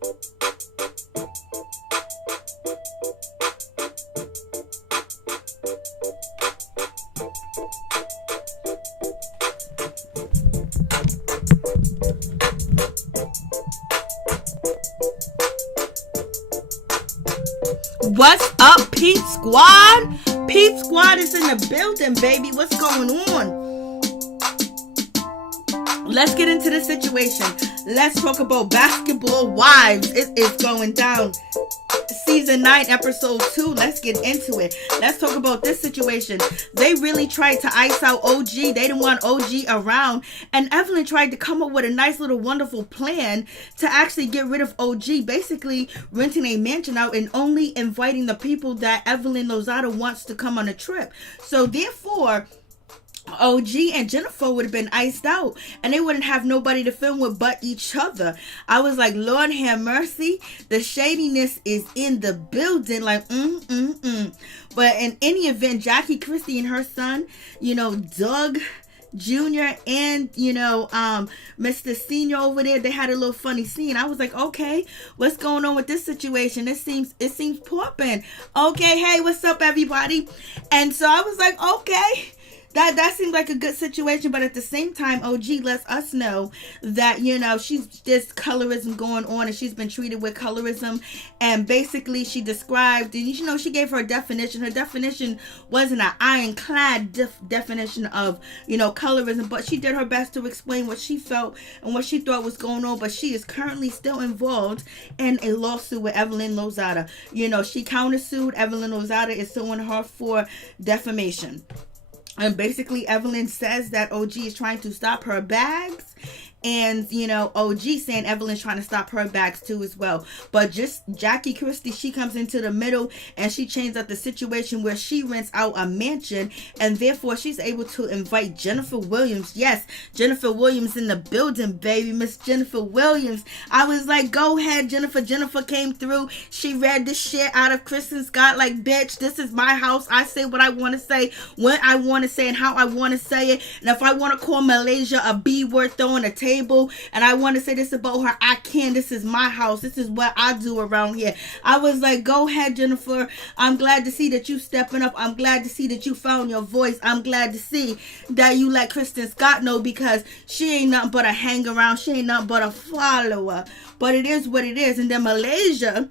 What's up, Peep Squad? Peep Squad is in the building, baby. What's going on? Let's get into the situation. Let's talk about Basketball Wives. It is going down. Season 9, episode 2. Let's get into it. Let's talk about this situation. They really tried to ice out OG. They didn't want OG around. And Evelyn tried to come up with a nice little wonderful plan to actually get rid of OG. Basically renting a mansion out and only inviting the people that Evelyn Lozada wants to come on a trip. So therefore, OG and Jennifer would have been iced out and they wouldn't have nobody to film with but each other. I was like, Lord have mercy, the shadiness is in the building. Like, But in any event, Jackie, Christie, and her son, Doug Jr. and Mr. Senior over there, they had a little funny scene. I was like, okay, what's going on with this situation? It seems popping. Okay, hey, what's up, everybody? And so I was like, okay, that seemed like a good situation, but at the same time, OG lets us know that, she's just colorism going on and she's been treated with colorism. And basically she described, and she gave her a definition. Her definition wasn't an ironclad definition of, colorism, but she did her best to explain what she felt and what she thought was going on. But she is currently still involved in a lawsuit with Evelyn Lozada. She countersued. Evelyn Lozada is suing her for defamation. And basically, Evelyn says that OG is trying to stop her bags. And, OG saying Evelyn's trying to stop her bags too as well. But just Jackie Christie, she comes into the middle and she changes up the situation where she rents out a mansion. And therefore, she's able to invite Jennifer Williams. Yes, Jennifer Williams in the building, baby. Miss Jennifer Williams. I was like, go ahead, Jennifer. Jennifer came through. She read the shit out of Kristen Scott. Like, bitch, this is my house. I say what I want to say, when I want to say, and how I want to say it. And if I want to call Malaysia a B word throwing a table, and I want to say this about her, I can. This is my house. This is what I do around here. I was like, go ahead, Jennifer. I'm glad to see that you stepping up. I'm glad to see that you found your voice. I'm glad to see that you let Kristen Scott know, because she ain't nothing but a hang around. She ain't nothing but a follower. But it is what it is. And then Malaysia,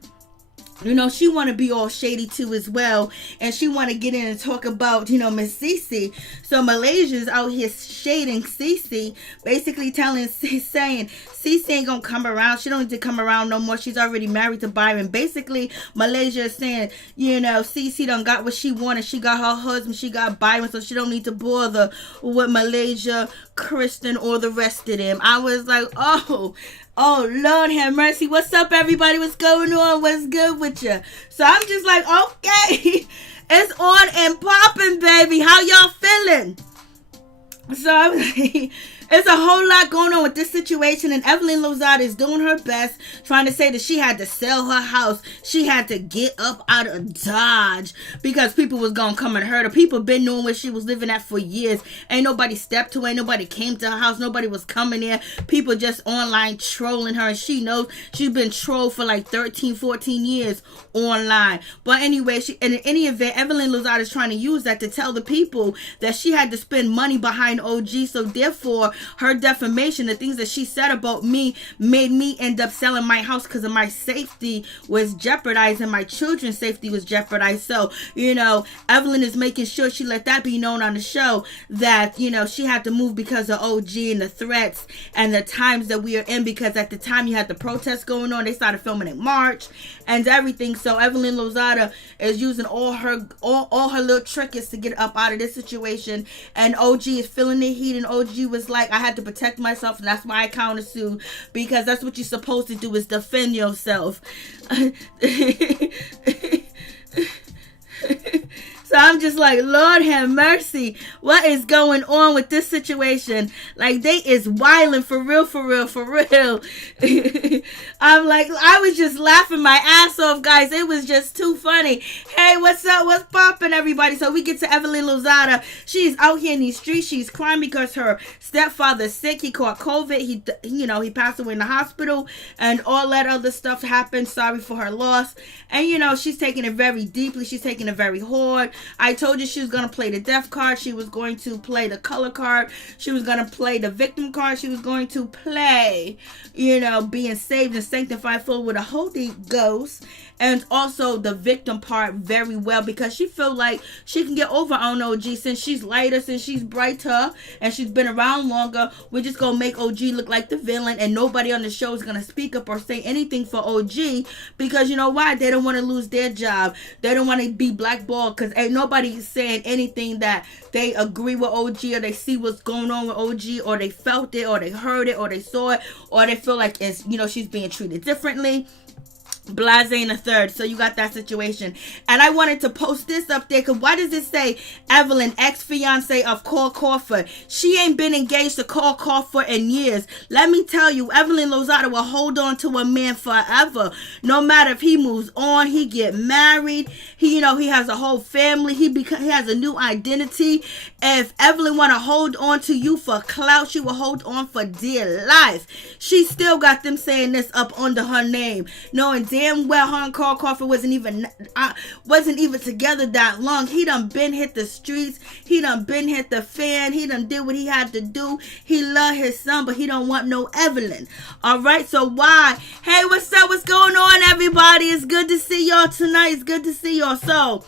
she want to be all shady too as well. And she want to get in and talk about, Miss Cece. So Malaysia's out here shading Cece, basically saying Cece ain't gonna come around. She don't need to come around no more. She's already married to Byron. Basically, Malaysia is saying, Cece done got what she wanted. She got her husband. She got Byron. So she don't need to bother with Malaysia, Kristen, or the rest of them. I was like, oh, Lord have mercy. What's up, everybody? What's going on? What's good with you? So I'm just like, okay, it's on and popping, baby. How y'all feeling? So I was like, there's a whole lot going on with this situation, and Evelyn Lozada is doing her best, trying to say that she had to sell her house. She had to get up out of Dodge because people was gonna come and hurt her. People been knowing where she was living at for years. Ain't nobody stepped to her. Ain't nobody came to her house. Nobody was coming there. People just online trolling her, and she knows she's been trolled for like 13, 14 years online. But anyway, in any event, Evelyn Lozada is trying to use that to tell the people that she had to spend money behind OG, so therefore her defamation, the things that she said about me, made me end up selling my house because of my safety was jeopardized and my children's safety was jeopardized. So, Evelyn is making sure she let that be known on the show that, she had to move because of OG and the threats and the times that we are in, because at the time you had the protests going on. They started filming in March and everything. So Evelyn Lozada is using all her little tricks to get up out of this situation, and OG is feeling the heat, and OG was like, I had to protect myself, and that's why I countersued, because that's what you're supposed to do, is defend yourself. So I'm just like, Lord have mercy. What is going on with this situation? Like, they is wilding for real, for real, for real. I'm like, I was just laughing my ass off, guys. It was just too funny. Hey, what's up? What's poppin', everybody? So we get to Evelyn Lozada. She's out here in these streets. She's crying because her stepfather's sick. He caught COVID. He passed away in the hospital, and all that other stuff happened. Sorry for her loss. And, she's taking it very deeply. She's taking it very hard. I told you she was going to play the death card. She was going to play the color card. She was going to play the victim card. She was going to play, being saved and sanctified, full with a Holy Ghost. And also the victim part very well, because she feel like she can get over on OG since she's lighter, since she's brighter, and she's been around longer. We're just going to make OG look like the villain, and nobody on the show is going to speak up or say anything for OG, because you know why? They don't want to lose their job. They don't want to be blackballed, because ain't nobody saying anything that they agree with OG, or they see what's going on with OG, or they felt it, or they heard it, or they saw it, or they feel like it's, she's being treated differently. Blase and a third. So you got that situation. And I wanted to post this up there, because why does it say Evelyn, ex-fiance of Cole Crawford? She ain't been engaged to Cole Crawford in years. Let me tell you, Evelyn Lozada will hold on to a man forever. No matter if he moves on, he get married, he has a whole family, he has a new identity. If Evelyn want to hold on to you for clout, she will hold on for dear life. She still got them saying this up under her name, knowing damn well her and Carl Crawford wasn't even together that long. He done been hit the streets. He done been hit the fan. He done did what he had to do. He love his son, but he don't want no Evelyn. All right, so why? Hey, what's up? What's going on, everybody? It's good to see y'all tonight. It's good to see y'all.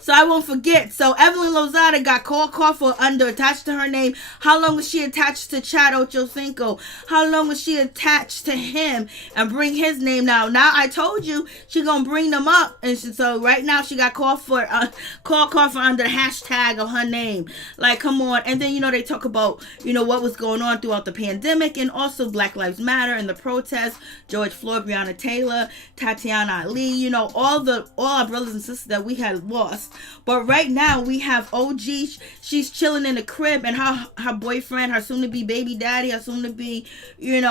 So I won't forget. So Evelyn Lozada got Cole Crawford attached to her name. How long was she attached to Chad Ochocinco? How long was she attached to him and bring his name now? Now I told you she gonna bring them up, and so right now she got Cole Crawford under the hashtag of her name. Like, come on. And then they talk about what was going on throughout the pandemic, and also Black Lives Matter and the protests. George Floyd, Breonna Taylor, Tatiana Ali. All our brothers and sisters that we had lost. But right now we have OG. She's chilling in the crib, and her boyfriend, her soon-to-be baby daddy, her soon-to-be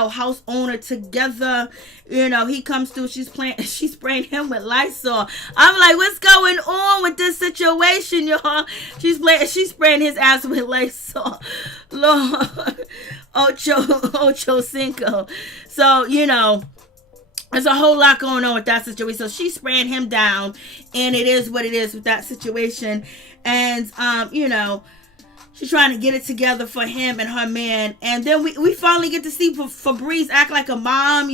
house owner together. He comes through. She's spraying him with Lysol. I'm like, what's going on with this situation, y'all? She's spraying his ass with Lysol. Lord, Ocho Cinco. So there's a whole lot going on with that situation. So she's spraying him down, and it is what it is with that situation. And she's trying to get it together for him and her man. And then we finally get to see Febreze act like a mom,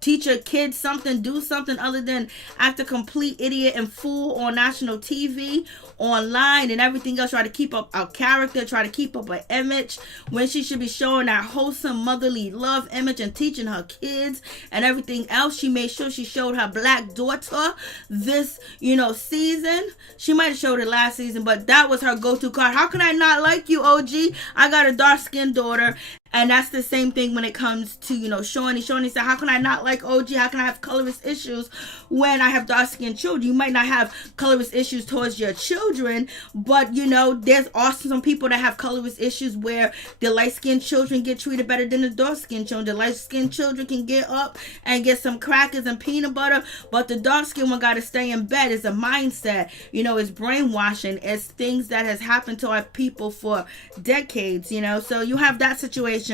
teach her kids something, do something other than act a complete idiot and fool on national TV, online, and everything else. Try to keep up our character, try to keep up her image, when she should be showing that wholesome motherly love image and teaching her kids and everything else. She made sure she showed her black daughter this, season. She might have showed it last season, but that was her go-to card. How can I not like you, OG? I got a dark-skinned daughter. And that's the same thing when it comes to, Shaunie. Shaunie said, how can I not like OG? How can I have colorist issues when I have dark-skinned children? You might not have colorist issues towards your children, but, there's also some people that have colorist issues where the light-skinned children get treated better than the dark-skinned children. The light-skinned children can get up and get some crackers and peanut butter, but the dark-skinned one got to stay in bed. It's a mindset. It's brainwashing. It's things that has happened to our people for decades, So you have that situation.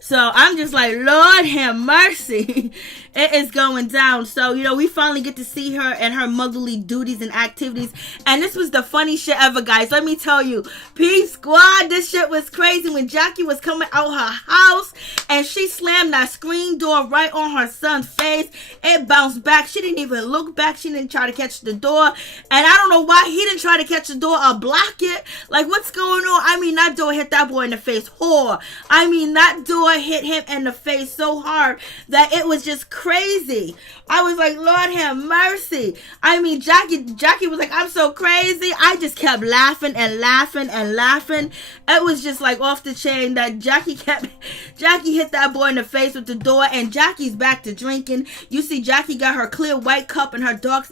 So I'm just like, Lord have mercy. It is going down. So, we finally get to see her and her motherly duties and activities. And this was the funny shit ever, guys. Let me tell you. P Squad, this shit was crazy when Jackie was coming out her house and she slammed that screen door right on her son's face. It bounced back. She didn't even look back. She didn't try to catch the door. And I don't know why he didn't try to catch the door or block it. Like, what's going on? I mean, that door hit that boy in the face. Whore. I mean, that door door hit him in the face so hard that it was just crazy. I was like, Lord have mercy. I mean, Jackie was like, I'm so crazy. I just kept laughing and laughing and laughing. It was just like off the chain that Jackie hit that boy in the face with the door, and Jackie's back to drinking. You see Jackie got her clear white cup and her dark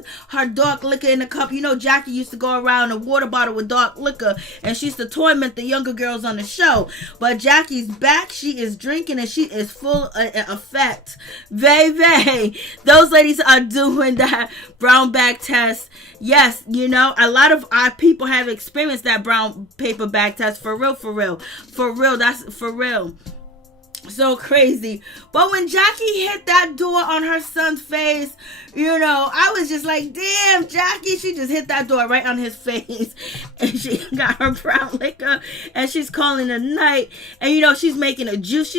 liquor in the cup. You know, Jackie used to go around a water bottle with dark liquor, and she used to torment the younger girls on the show. But Jackie's back. She is drinking, and she is full of effect. Baby, those ladies are doing that brown bag test. Yes, you know, a lot of our people have experienced that brown paper bag test. For real. That's for real. So crazy. But when Jackie hit that door on her son's face, you know, I was just like, damn, Jackie, she just hit that door right on his face. And she got her brown liquor, and she's calling it a night. And, you know, she's making a juice.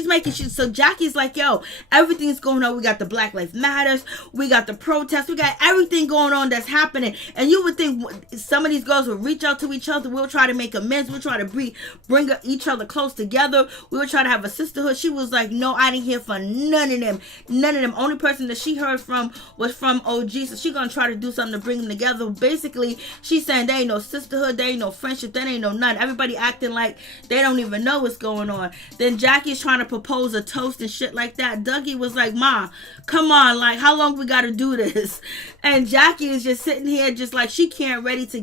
So Jackie's like, yo, everything's going on. We got the Black Lives Matters. We got the protests. We got everything going on that's happening. And you would think some of these girls would reach out to each other. We'll try to make amends. We'll try to bring each other close together. We will try to have a sisterhood. She was like, no, I didn't hear from none of them. Only person that she heard from was from OG. So she gonna try to do something to bring them together. Basically, she's saying there ain't no sisterhood, there ain't no friendship, there ain't no none. Everybody acting like they don't even know what's going on. Then Jackie's trying to propose a toast and shit like that. Dougie was like, Ma, come on, like, how long we gotta do this? And Jackie is just sitting here just like she can't wait to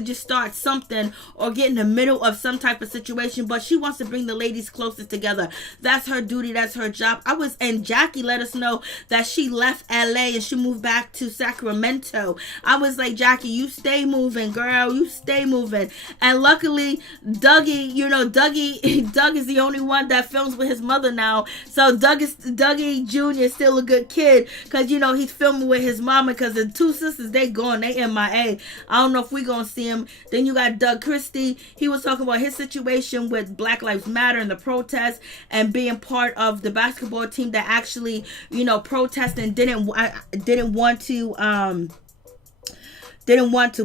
just start something or get in the middle of some type of situation, but she wants to bring the ladies closest together. That's her duty, that's her job. And Jackie let us know that she left LA and she moved back to Sacramento. I was like, Jackie, you stay moving, girl, you stay moving. And luckily, Doug is the only one that films with his mother now. So Dougie Jr. is still a good kid, because you know he's filming with his mama, because the two sisters, they MIA. I don't know if we gonna see him. Then you got Christie. He was talking about his situation with Black Lives Matter and the protests, and being part of the basketball team that actually, you know, protested and didn't want to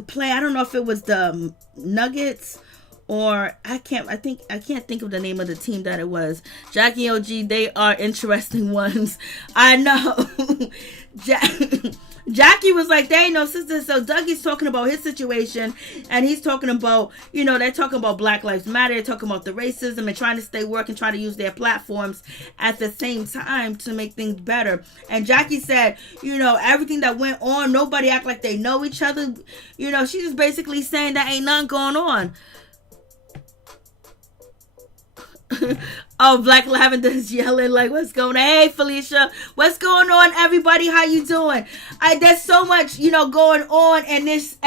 play. I don't know if it was the Nuggets or I can't think of the name of the team that it was. Jackie and OG, they are interesting ones. I know. Jackie was like, they ain't no sisters. So Dougie's talking about his situation, and he's talking about, you know, they're talking about Black Lives Matter, they're talking about the racism and trying to stay work and try to use their platforms at the same time to make things better. And Jackie said, you know, everything that went on, nobody act like they know each other. You know, she's just basically saying that ain't nothing going on. Oh, Black Lavender's yelling like, what's going on? Hey, Felicia, what's going on, everybody? How you doing? There's so much, you know, going on in this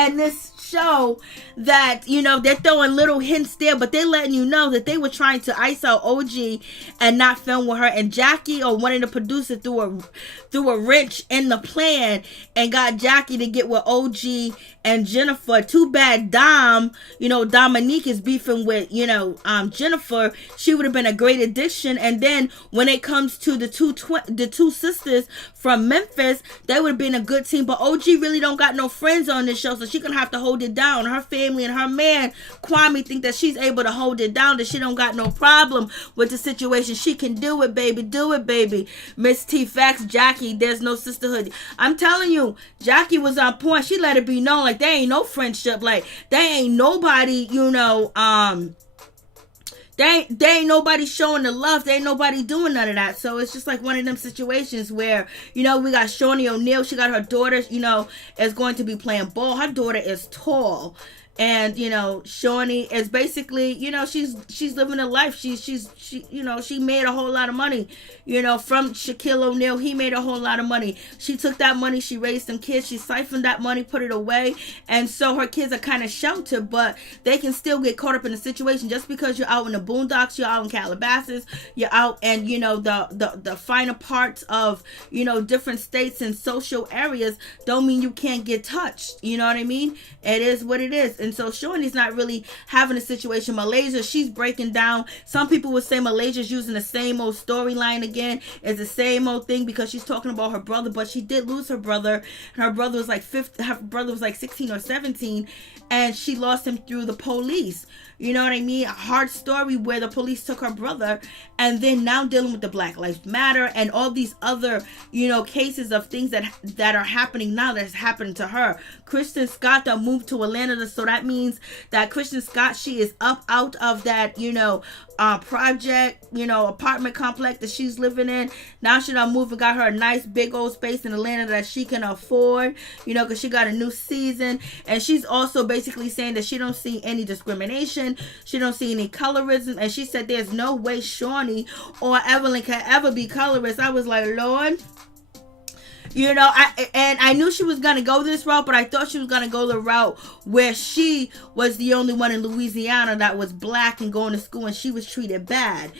show that, you know, they're throwing little hints there, but they're letting you know that they were trying to ice out OG and not film with her. And Jackie, or one of the producers, threw a wrench in the plan and got Jackie to get with OG and Jennifer. Too bad Dominique is beefing with, you know, Jennifer. She would have been a great addition. And then when it comes to the two sisters from Memphis, they would have been a good team. But OG really don't got no friends on this show, so she's gonna have to hold it down. Her family and her man Kwame think that she's able to hold it down, that she don't got no problem with the situation. She can do it, baby. Miss T Facts, Jackie, there's no sisterhood. I'm telling you, Jackie was on point. She let it be known, like, there ain't no friendship, like there ain't nobody, you know, They ain't nobody showing the love. There ain't nobody doing none of that. So it's just like one of them situations where, you know, we got Shaunie O'Neal. She got her daughter, you know, is going to be playing ball. Her daughter is tall. And, you know, Shaunie is basically, you know, she's living a life. She you know, she made a whole lot of money, you know, from Shaquille O'Neal. He made a whole lot of money. She took that money, she raised some kids, she siphoned that money, put it away. And so her kids are kind of sheltered, but they can still get caught up in the situation. Just because you're out in the boondocks, you're out in Calabasas, you're out and, you know, the finer parts of, you know, different states and social areas, don't mean you can't get touched. You know what I mean? It is what it is. And so Shaunie's not really having a situation. Malaysia, she's breaking down. Some people would say Malaysia's using the same old storyline again. It's the same old thing because she's talking about her brother, but she did lose her brother. And her brother was like 16 or 17, and she lost him through the police. You know what I mean? A hard story where the police took her brother, and then now dealing with the Black Lives Matter and all these other, cases of things that are happening now that's happening to her. Kristen Scott that moved to Atlanta, so that means that Kristen Scott, she is up out of that, project, apartment complex that she's living in. Now she done moved and got her a nice big old space in Atlanta that she can afford, because she got a new season. And she's also basically saying that she don't see any discrimination. She don't see any colorism. And she said there's no way Shaunie or Evelyn can ever be colorist. I was like, Lord. I knew she was going to go this route, but I thought she was going to go the route where she was the only one in Louisiana that was black and going to school and she was treated bad.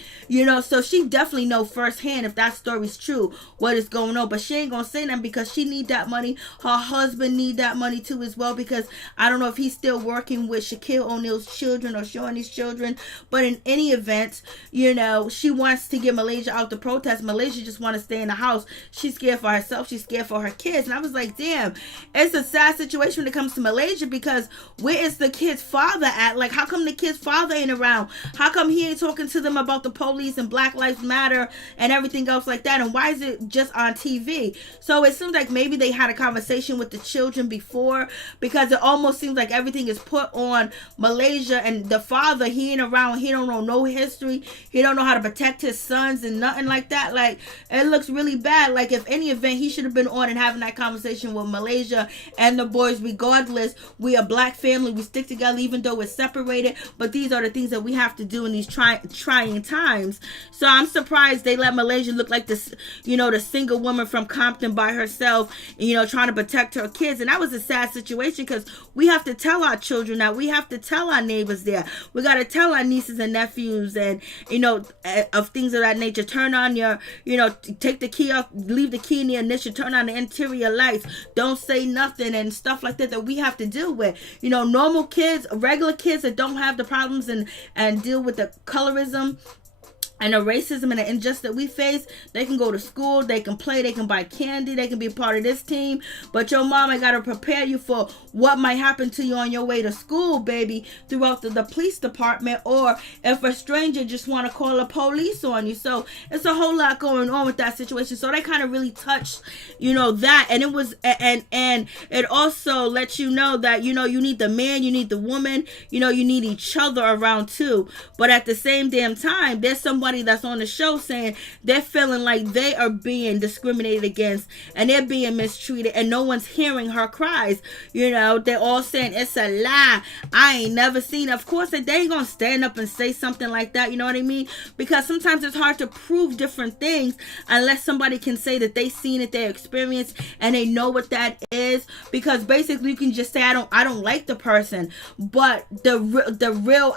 So she definitely know firsthand, if that story's true, what is going on. But she ain't going to say nothing because she need that money. Her husband need that money too as well, because I don't know if he's still working with Shaquille O'Neal's children or Shaunie's children. But in any event, she wants to get Malaysia out to protest. Malaysia just want to stay in the house. She's scared for herself. She's scared for her kids. And I was like, damn, it's a sad situation when it comes to Malaysia, because where is the kid's father at? Like, how come the kid's father ain't around? How come he ain't talking to them about the police and Black Lives Matter and everything else like that? And why is it just on TV? So it seems like maybe they had a conversation with the children before, because it almost seems like everything is put on Malaysia, and the father, he ain't around. He don't know no history. He don't know how to protect his sons and nothing like that. Like, it looks really bad. Like, if any event, he should have been on and having that conversation with Malaysia and the boys. Regardless, we a black family, we stick together even though we're separated, but these are the things that we have to do in these trying times. So I'm surprised they let Malaysia look like this, the single woman from Compton by herself, trying to protect her kids. And that was a sad situation, because we have to tell our children that. We have to tell our neighbors there. We got to tell our nieces and nephews and of things of that nature. Turn on your, take the key off, leave the key in the ignition, turn on the interior lights, don't say nothing and stuff like that we have to deal with. Normal kids, regular kids that don't have the problems and deal with the colorism and the racism and the injustice that we face, they can go to school, they can play, they can buy candy, they can be part of this team. But your mama got to prepare you for what might happen to you on your way to school, baby, throughout the police department, or if a stranger just want to call the police on you. So it's a whole lot going on with that situation. So they kind of really touched, that. And it was, and it also lets you know that, you need the man, you need the woman, you need each other around too. But at the same damn time, there's somebody that's on the show saying they're feeling like they are being discriminated against and they're being mistreated, and no one's hearing her cries. They're all saying it's a lie. I ain't never seen it. Of course, they ain't gonna stand up and say something like that. You know what I mean? Because sometimes it's hard to prove different things unless somebody can say that they seen it, they experienced, and they know what that is. Because basically, you can just say I don't like the person, but the real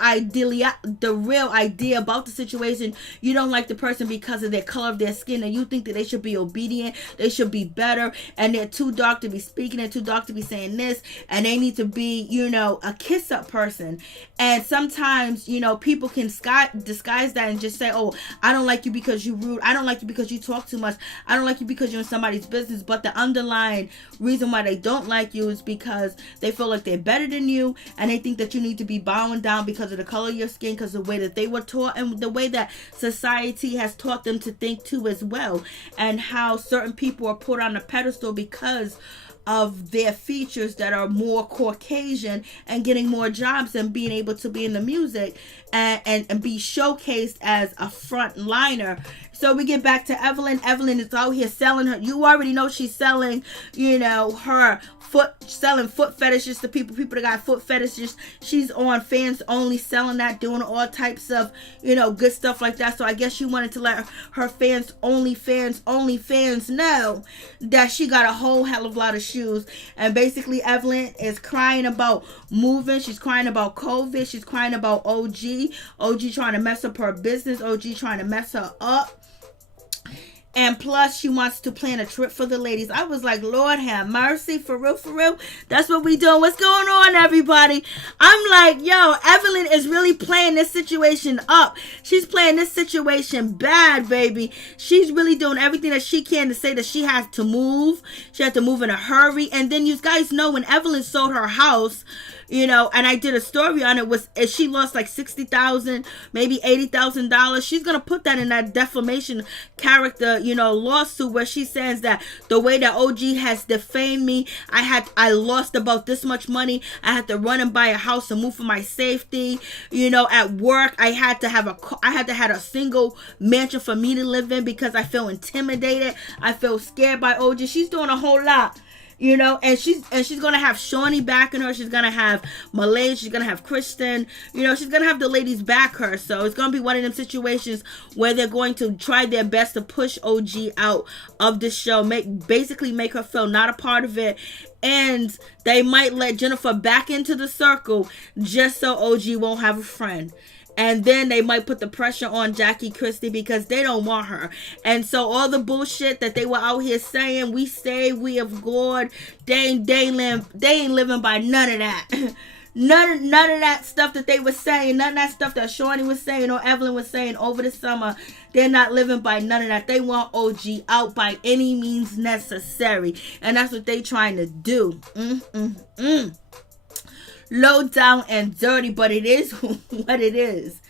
idea about the situation, you don't like the person because of their color of their skin, and you think that they should be obedient, they should be better, and they're too dark to be speaking, they're too dark to be saying this, and they need to be, a kiss up person. And sometimes, people can disguise that and just say, oh, I don't like you because you're rude, I don't like you because you talk too much, I don't like you because you're in somebody's business. But the underlying reason why they don't like you is because they feel like they're better than you, and they think that you need to be bowing down because of the color of your skin, because of the way that they were taught and the way that society has taught them to think too as well, and how certain people are put on a pedestal because of their features that are more Caucasian and getting more jobs and being able to be in the music and be showcased as a frontliner. So we get back to Evelyn. Evelyn is out here selling her. You already know she's selling, her selling foot fetishes to people that got foot fetishes. She's on Fans Only selling that, doing all types of, good stuff like that. So I guess she wanted to let her fans only fans know that she got a whole hell of a lot of shoes. And basically Evelyn is crying about moving. She's crying about COVID. She's crying about OG trying to mess up her business. OG trying to mess her up. And plus, she wants to plan a trip for the ladies. I was like, Lord have mercy, for real, for real. That's what we doing. What's going on, everybody? I'm like, yo, Evelyn is really playing this situation up. She's playing this situation bad, baby. She's really doing everything that she can to say that she has to move. She had to move in a hurry. And then you guys know when Evelyn sold her house, you know, and I did a story on it, was she lost like $60,000, maybe $80,000. She's gonna put that in that defamation character, you know, lawsuit, where she says that the way that OG has defamed me, I lost about this much money. I had to run and buy a house and move for my safety. You know, at work, I had to have a single mansion for me to live in because I feel intimidated. I feel scared by OG. She's doing a whole lot. You know, and she's gonna have Shaunie backing her. She's gonna have Malaysia. She's gonna have Kristen. You know, she's gonna have the ladies back her. So it's gonna be one of them situations where they're going to try their best to push OG out of the show, basically make her feel not a part of it. And they might let Jennifer back into the circle just so OG won't have a friend. And then they might put the pressure on Jackie Christie because they don't want her. And so all the bullshit that they were out here saying, we say we have God, they ain't living by none of that. None of that stuff that they were saying, none of that stuff that Shaunie was saying or Evelyn was saying over the summer. They're not living by none of that. They want OG out by any means necessary. And that's what they trying to do. Low down and dirty, but it is what it is.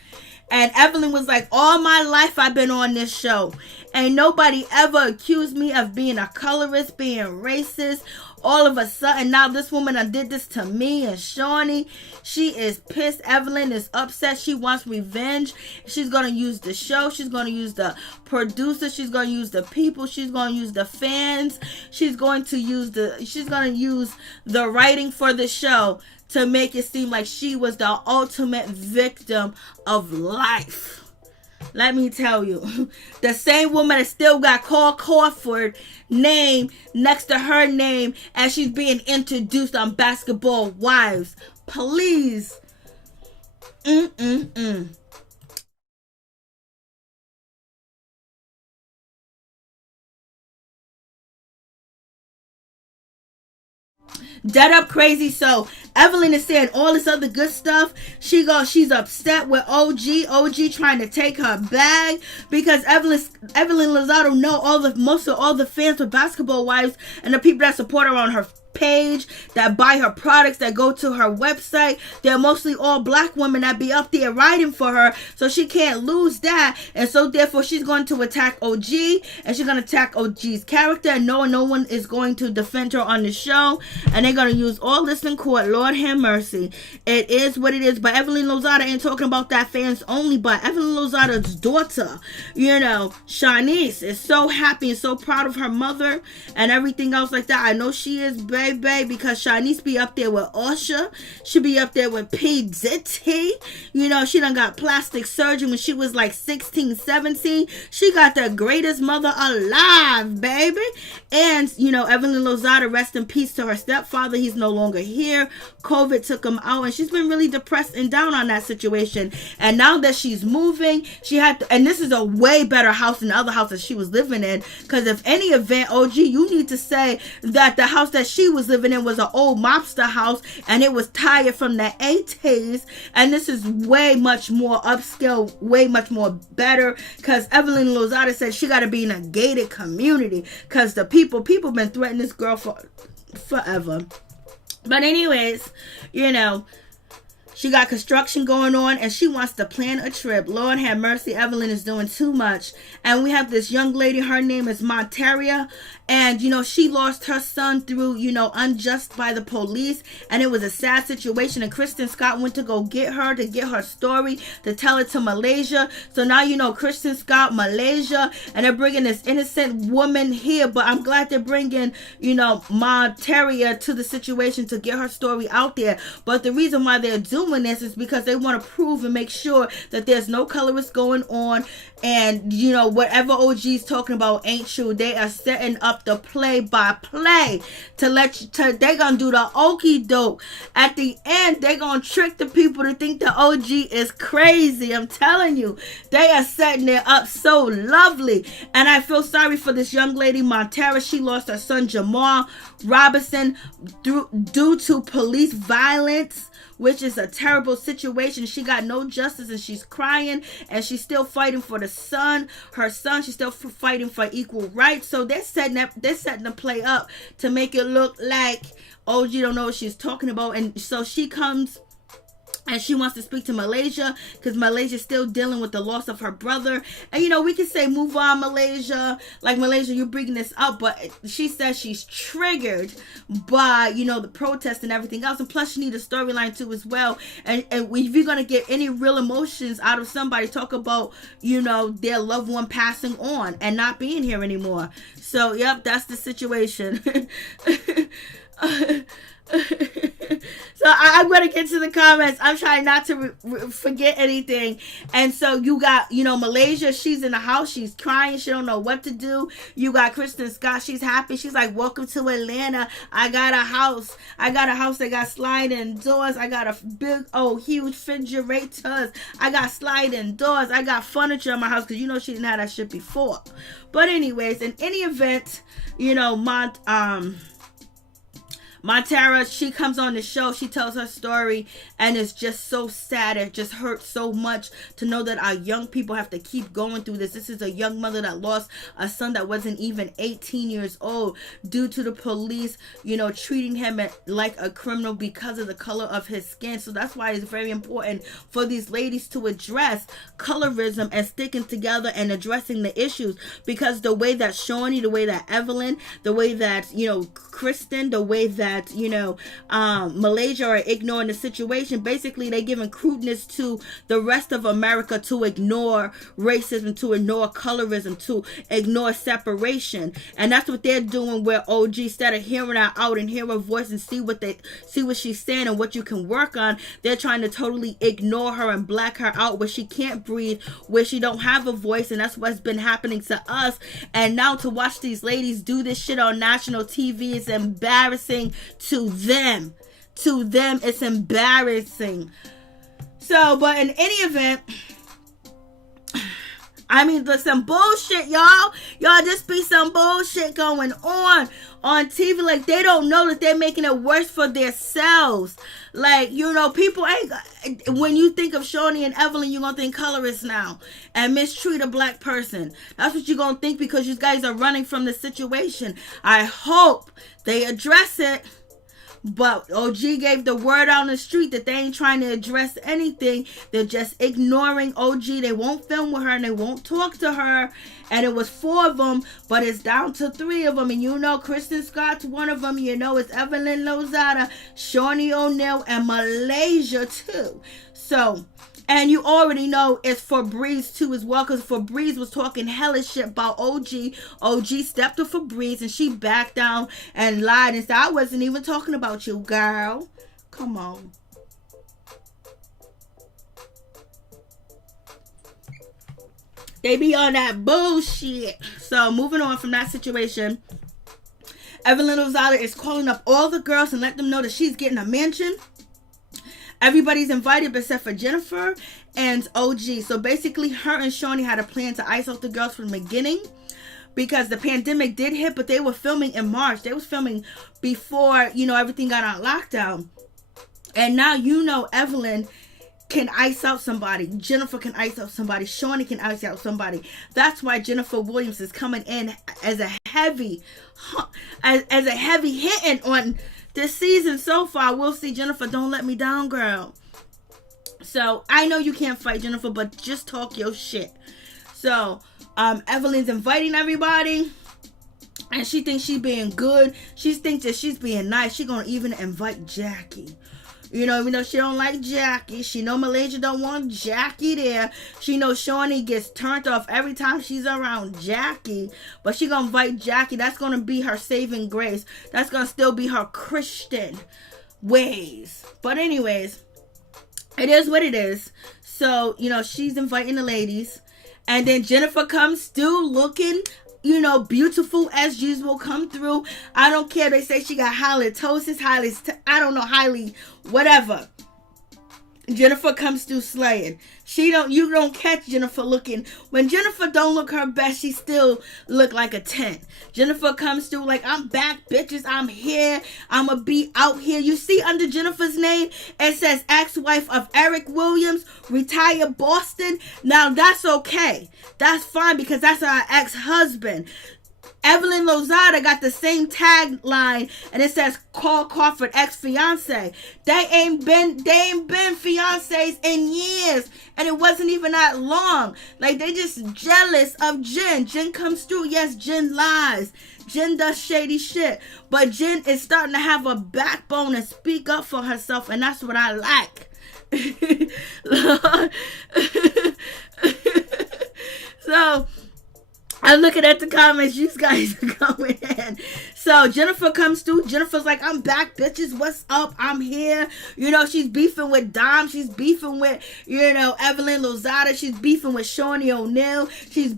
And Evelyn was like, all my life I've been on this show. Ain't nobody ever accused me of being a colorist, being racist. All of a sudden, now this woman did this to me and Shaunie. She is pissed. Evelyn is upset. She wants revenge. She's going to use the show. She's going to use the producer. She's going to use the people. She's going to use the fans. She's going to use the writing for the show to make it seem like she was the ultimate victim of life. Let me tell you, the same woman that still got Cole Crawford name next to her name as she's being introduced on Basketball Wives. Please. Dead up crazy. So Evelyn is saying all this other good stuff. She's upset with OG trying to take her bag because Evelyn Lozada know most of all the fans for Basketball Wives and the people that support her on her page, that buy her products, that go to her website. They're mostly all black women that be up there riding for her, so she can't lose that. And so therefore she's going to attack OG, and she's going to attack OG's character, and no one is going to defend her on the show, and they're going to use all this in court. Lord have mercy. It is what it is. But Evelyn Lozada ain't talking about that fans only, but Evelyn Lozada's daughter, you know, Shaunie, is so happy and so proud of her mother and everything else like that. I know she is, baby, because Shaunie be up there with Usher. She be up there with P. Diddy. You know, she done got plastic surgery when she was like 16, 17. She got the greatest mother alive, baby. And, you know, Evelyn Lozada, rest in peace to her stepfather. He's no longer here. COVID took him out, and she's been really depressed and down on that situation. And now that she's moving, she had to, and this is a way better house than the other house that she was living in, because if any event, OG, you need to say that the house that she was living in was an old mobster house, and it was tired from the 80s, and this is way much more upscale, way much more better, because Evelyn Lozada said she got to be in a gated community, because the people been threatening this girl for forever. But anyways, you know, she got construction going on, and she wants to plan a trip. Lord have mercy, Evelyn is doing too much. And we have this young lady, her name is Monteria, and, you know, she lost her son through, you know, unjust by the police, and it was a sad situation, and Kristen Scott went to go get her, to get her story, to tell it to Malaysia. So now, you know, Kristen Scott, Malaysia, and they're bringing this innocent woman here, but I'm glad they're bringing, you know, Monteria to the situation to get her story out there. But the reason why they're doing doing this is because they want to prove and make sure that there's no colorist going on, and you know, whatever OG's talking about ain't true. They are setting up the play by play to they gonna do the okie doke. At the end, they gonna trick the people to think the OG is crazy. I'm telling you, they are setting it up so lovely. And I feel sorry for this young lady, Montera. She lost her son Jamal Robinson due to police violence, which is a terrible situation. She got no justice, and she's crying, and she's still fighting for her son. She's still fighting for equal rights. So they're setting the play up to make it look like OG don't know what she's talking about. And so she comes and she wants to speak to Malaysia, because Malaysia's still dealing with the loss of her brother. And, you know, we can say, move on, Malaysia. Like, Malaysia, you're bringing this up. But she says she's triggered by, you know, the protest and everything else. And plus, you need a storyline, too, as well. And if you're going to get any real emotions out of somebody, talk about, you know, their loved one passing on and not being here anymore. So, yep, that's the situation. So I'm going to get to the comments. I'm trying not to forget anything. And so you got, you know, Malaysia. She's in the house. She's crying. She don't know what to do. You got Kristen Scott. She's happy. She's like, welcome to Atlanta. I got a house. That got sliding doors. I got a big, huge refrigerators. I got sliding doors. I got furniture in my house, because you know she didn't have that shit before. But anyways, in any event, you know, Montera, she comes on the show, she tells her story, and it's just so sad. It just hurts so much to know that our young people have to keep going through this. This is a young mother that lost a son that wasn't even 18 years old due to the police, you know, treating him like a criminal because of the color of his skin. So that's why it's very important for these ladies to address colorism and sticking together and addressing the issues, because the way that Shaunie, the way that Evelyn, the way that, you know, Kristen, the way that, you know, Malaysia are ignoring the situation. Basically, they're giving crudeness to the rest of America to ignore racism, to ignore colorism, to ignore separation. And that's what they're doing, where OG, instead of hearing her out and hear her voice and see what she's saying and what you can work on, they're trying to totally ignore her and black her out, where she can't breathe, where she don't have a voice. And that's what's been happening to us. And now to watch these ladies do this shit on national TV is embarrassing to them. It's embarrassing. So, but in any event, I mean, there's some bullshit, y'all. Just be some bullshit going on TV. Like, they don't know that they're making it worse for themselves. Like, you know, people ain't, when you think of Shaunie and Evelyn, you're gonna think colorist now and mistreat a black person. That's what you're gonna think, because you guys are running from the situation. I hope they address it. But OG gave the word out on the street that they ain't trying to address anything. They're just ignoring OG. They won't film with her and they won't talk to her. And it was 4 of them, but it's down to 3 of them. And you know, Kristen Scott's one of them. You know, it's Evelyn Lozada, Shaunie O'Neal, and Malaysia too. So, and you already know it's Febreze too as well, because Febreze was talking hellish shit about OG. OG stepped to Febreze and she backed down and lied and said, I wasn't even talking about you, girl. Come on. They be on that bullshit. So moving on from that situation, Evelyn Lozada is calling up all the girls and let them know that she's getting a mansion. Everybody's invited except for Jennifer and OG. So basically, her and Shaunie had a plan to ice out the girls from the beginning, because the pandemic did hit, but they were filming in March. They was filming before, you know, everything got on lockdown. And now, you know, Evelyn can ice out somebody. Jennifer can ice out somebody. Shaunie can ice out somebody. That's why Jennifer Williams is coming in as a heavy hitting on this season so far. We'll see. Jennifer, don't let me down, girl. So, I know you can't fight, Jennifer, but just talk your shit. So, Evelyn's inviting everybody, and she thinks she's being good. She thinks that she's being nice. She's gonna even invite Jackie. You know, even though she don't like Jackie. She know Malaysia don't want Jackie there. She knows Shaunie gets turned off every time she's around Jackie. But she gonna invite Jackie. That's gonna be her saving grace. That's gonna still be her Christian ways. But anyways, it is what it is. So, she's inviting the ladies. And then Jennifer comes still looking, beautiful as usual, come through. I don't care. They say she got halitosis, highly, whatever. Jennifer comes through slaying. You don't catch Jennifer looking. When Jennifer don't look her best, she still look like a 10. Jennifer comes through like, I'm back, bitches. I'm here. I'ma be out here. You see under Jennifer's name, it says ex-wife of Eric Williams, retired Boston. Now that's okay. That's fine because that's our ex-husband. Evelyn Lozada got the same tagline, and it says Call Crawford ex-fiance. They ain't been fiancés in years, and it wasn't even that long. Like, they just jealous of Jen. Jen comes through. Yes, Jen lies. Jen does shady shit, but Jen is starting to have a backbone and speak up for herself, and that's what I like. So, I'm looking at the comments. You guys are going in. So Jennifer comes through. Jennifer's like, I'm back, bitches. What's up? I'm here. She's beefing with Dom. She's beefing with, Evelyn Lozada. She's beefing with Shaunie O'Neal. She's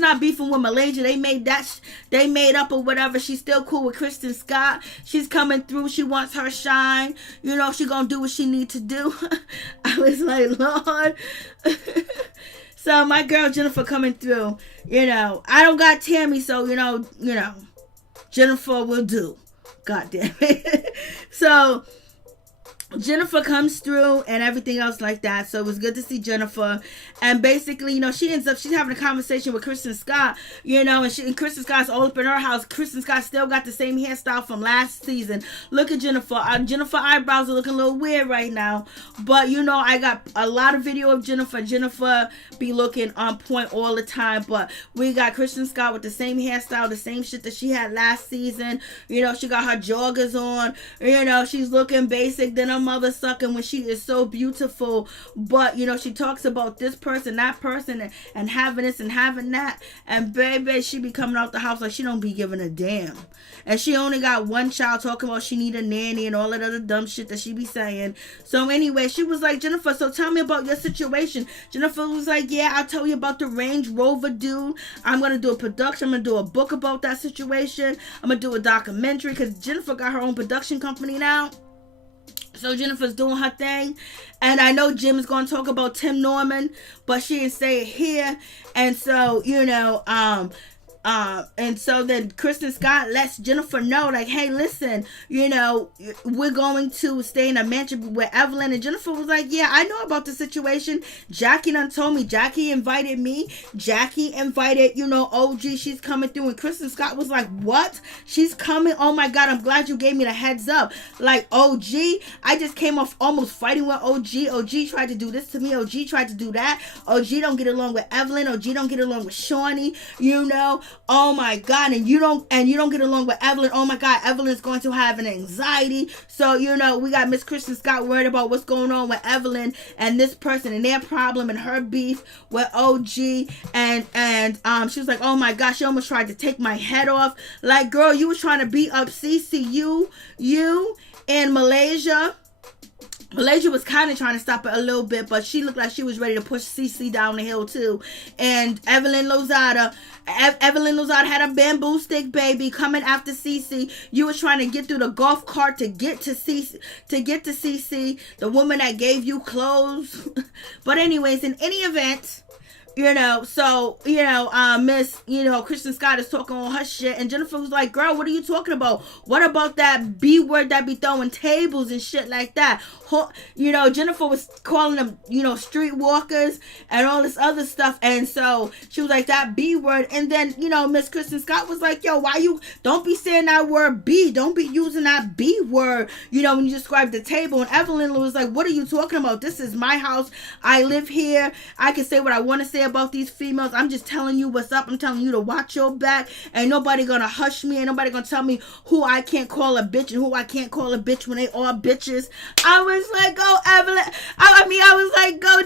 not beefing with Malaysia. They made up or whatever. She's still cool with Kristen Scott. She's coming through. She wants her shine. She gonna do what she need to do. I was like, Lord. So my girl Jennifer coming through, I don't got Tammy, so Jennifer will do. God damn it. So Jennifer comes through and everything else like that. So it was good to see Jennifer. And basically, she's having a conversation with Kristen Scott, and Kristen Scott's all up in her house. Kristen Scott still got the same hairstyle from last season. Look at Jennifer. Jennifer eyebrows are looking a little weird right now. But, I got a lot of video of Jennifer. Jennifer be looking on point all the time. But we got Kristen Scott with the same hairstyle, the same shit that she had last season. She got her joggers on. She's looking basic. Then her mother sucking when she is so beautiful. But, she talks about this person, that person, and having this and having that. And baby, she be coming out the house like she don't be giving a damn. And she only got one child, talking about she need a nanny and all that other dumb shit that she be saying. So anyway, she was like, Jennifer, so tell me about your situation. Jennifer was like, yeah, I'll tell you about the Range Rover dude. I'm going to do a production. I'm going to do a book about that situation. I'm going to do a documentary because Jennifer got her own production company now. So Jennifer's doing her thing. And I know Jim is going to talk about Tim Norman, but she didn't say it here. And so, and so then Kristen Scott lets Jennifer know, like, hey, listen, we're going to stay in a mansion with Evelyn. And Jennifer was like, yeah, I know about the situation. Jackie done told me. Jackie invited me. Jackie invited, OG. She's coming through. And Kristen Scott was like, what? She's coming? Oh my God, I'm glad you gave me the heads up. Like, OG, I just came off almost fighting with OG. OG tried to do this to me. OG tried to do that. OG don't get along with Evelyn. OG don't get along with Shaunie, Oh my God, and you don't get along with Evelyn. Oh my God, Evelyn's going to have an anxiety. So, we got Miss Kristen Scott worried about what's going on with Evelyn and this person and their problem and her beef with OG. And she was like, oh my gosh, she almost tried to take my head off. Like, girl, you was trying to beat up CCU, you in Malaysia. Malaysia was kind of trying to stop it a little bit, but she looked like she was ready to push CC down the hill too. And Evelyn Lozada had a bamboo stick baby coming after CC. You was trying to get through the golf cart to get to CC, the woman that gave you clothes. But anyways, in any event, Miss, Kristen Scott is talking on her shit, and Jennifer was like, girl, what are you talking about? What about that B word that be throwing tables and shit like that? Jennifer was calling them, streetwalkers and all this other stuff, and so she was like, that B word, and then, Miss Kristen Scott was like, yo, don't be saying that word B, don't be using that B word, when you describe the table. And Evelyn was like, what are you talking about? This is my house, I live here, I can say what I want to say about these females. I'm just telling you what's up. I'm telling you to watch your back. Ain't nobody gonna hush me. Ain't nobody gonna tell me who I can't call a bitch and who I can't call a bitch when they all bitches. I was like, go Evelyn. I was like, go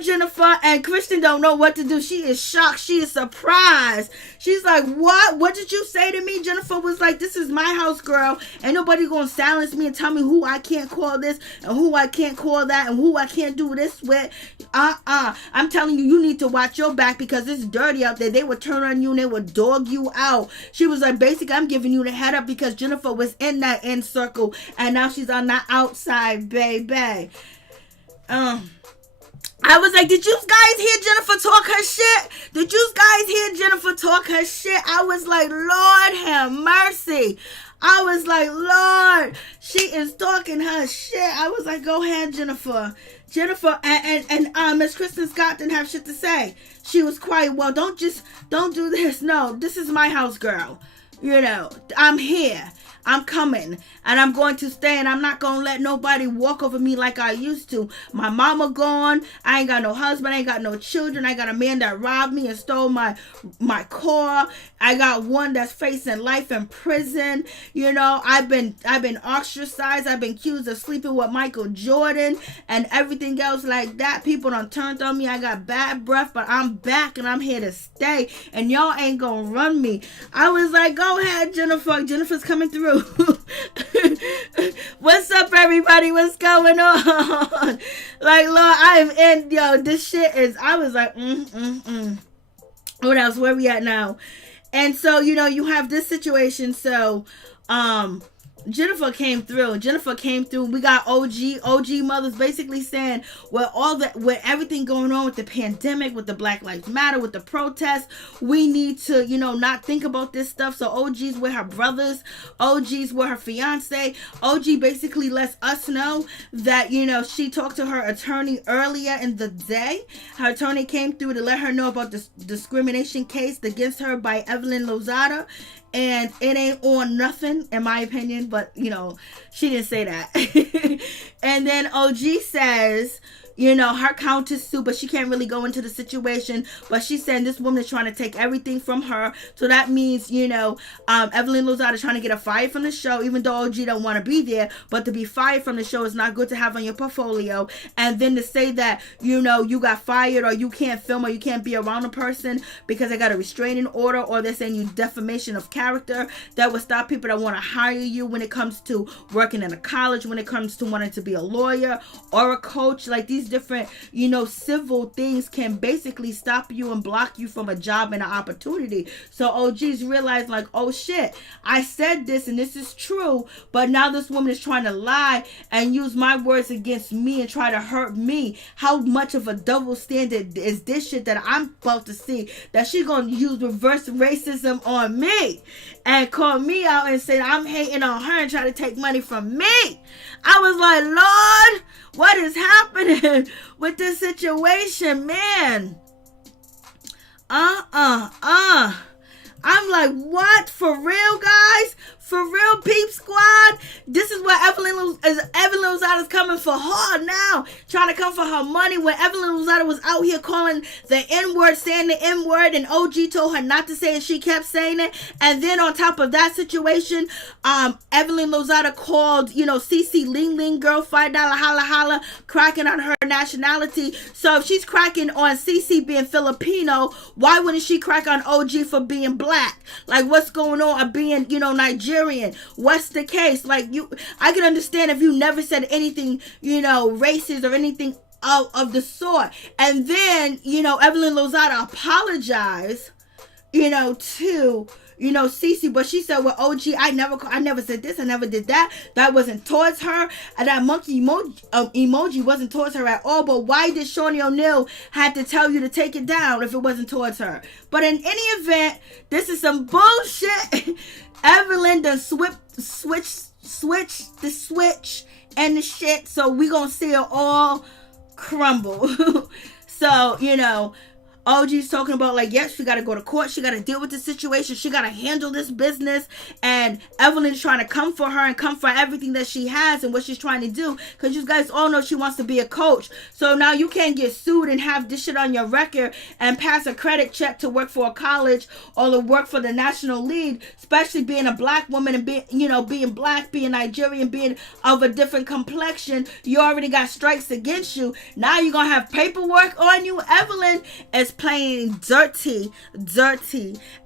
Jennifer. And Kristen don't know what to do. She is shocked. She is surprised. She's like, what? What did you say to me? Jennifer was like, this is my house, girl. Ain't nobody gonna silence me and tell me who I can't call this and who I can't call that and who I can't do this with. I'm telling you, you need to watch your back because it's dirty out there. They would turn on you and they would dog you out. She was like, basically, I'm giving you the head up because Jennifer was in that in circle and now she's on the outside, baby. I was like, did you guys hear Jennifer talk her shit? Did you guys hear Jennifer talk her shit? I was like, Lord have mercy. I was like, Lord, she is talking her shit. I was like, go ahead, Jennifer. Jennifer and Miss Kristen Scott didn't have shit to say. She was quiet. Well, don't do this. No, this is my house, girl. You know, I'm here. I'm coming and I'm going to stay and I'm not going to let nobody walk over me like I used to. My mama gone. I ain't got no husband. I ain't got no children. I got a man that robbed me and stole my car. I got one that's facing life in prison. You know, I've been ostracized. I've been accused of sleeping with Michael Jordan and everything else like that. People done turned on me. I got bad breath, but I'm back and I'm here to stay and y'all ain't going to run me. I was like, go ahead, Jennifer. Jennifer's coming through. What's up, everybody? What's going on? Like, Lord, I am in, this shit is, I was like, What else? Where we at now? And so, you have this situation. So, Jennifer came through. We got OG mothers basically saying, with everything going on with the pandemic, with the Black Lives Matter, with the protests, we need to, not think about this stuff. So OG's with her brothers, OG's with her fiance. OG basically lets us know that, she talked to her attorney earlier in the day. Her attorney came through to let her know about this discrimination case against her by Evelyn Lozada. And it ain't on nothing, in my opinion, but, she didn't say that. And then OG says, her count is sued, but she can't really go into the situation. But she said this woman is trying to take everything from her. So that means, Evelyn Lozada is trying to get her fired from the show, even though OG don't want to be there. But to be fired from the show is not good to have on your portfolio. And then to say that, you got fired or you can't film or you can't be around a person because they got a restraining order or they're saying you defamation of character, that would stop people that want to hire you when it comes to working in a college, when it comes to wanting to be a lawyer or a coach. Like these different, civil things can basically stop you and block you from a job and an opportunity. So OG's realized like, oh shit, I said this and this is true, but now this woman is trying to lie and use my words against me and try to hurt me. How much of a double standard is this shit that I'm about to see, that she gonna use reverse racism on me and call me out and say I'm hating on her and try to take money from me? I was like, Lord, what is happening with this situation, man? I'm like, what? For real, guys? For real, Peep Squad? This is where Evelyn Lozada is coming for her now. Trying to come for her money when Evelyn Lozada was out here calling the N-word, saying the N-word, and OG told her not to say it. She kept saying it. And then on top of that situation, Evelyn Lozada called, CC Ling Ling girl, $5 holla holla, cracking on her nationality. So if she's cracking on CC being Filipino, why wouldn't she crack on OG for being black? Like, what's going on? Or being, Nigerian? What's the case? Like, I can understand if you never said anything, racist or anything of the sort. And then, Evelyn Lozada apologized, to Cece, but she said, well, OG, I never said this, I never did that. That wasn't towards her. And that monkey emoji wasn't towards her at all. But why did Shaunie O'Neal had to tell you to take it down if it wasn't towards her? But in any event, this is some bullshit. Evelyn done switch the switch and the shit. So we gonna see it all crumble. So, OG's talking about like, yes, she got to go to court. She got to deal with the situation. She got to handle this business. And Evelyn's trying to come for her and come for everything that she has and what she's trying to do. Because you guys all know she wants to be a coach. So now you can't get sued and have this shit on your record and pass a credit check to work for a college or to work for the National League, especially being a black woman and being, being black, being Nigerian, being of a different complexion. You already got strikes against you. Now you're going to have paperwork on you. Evelyn is playing dirty.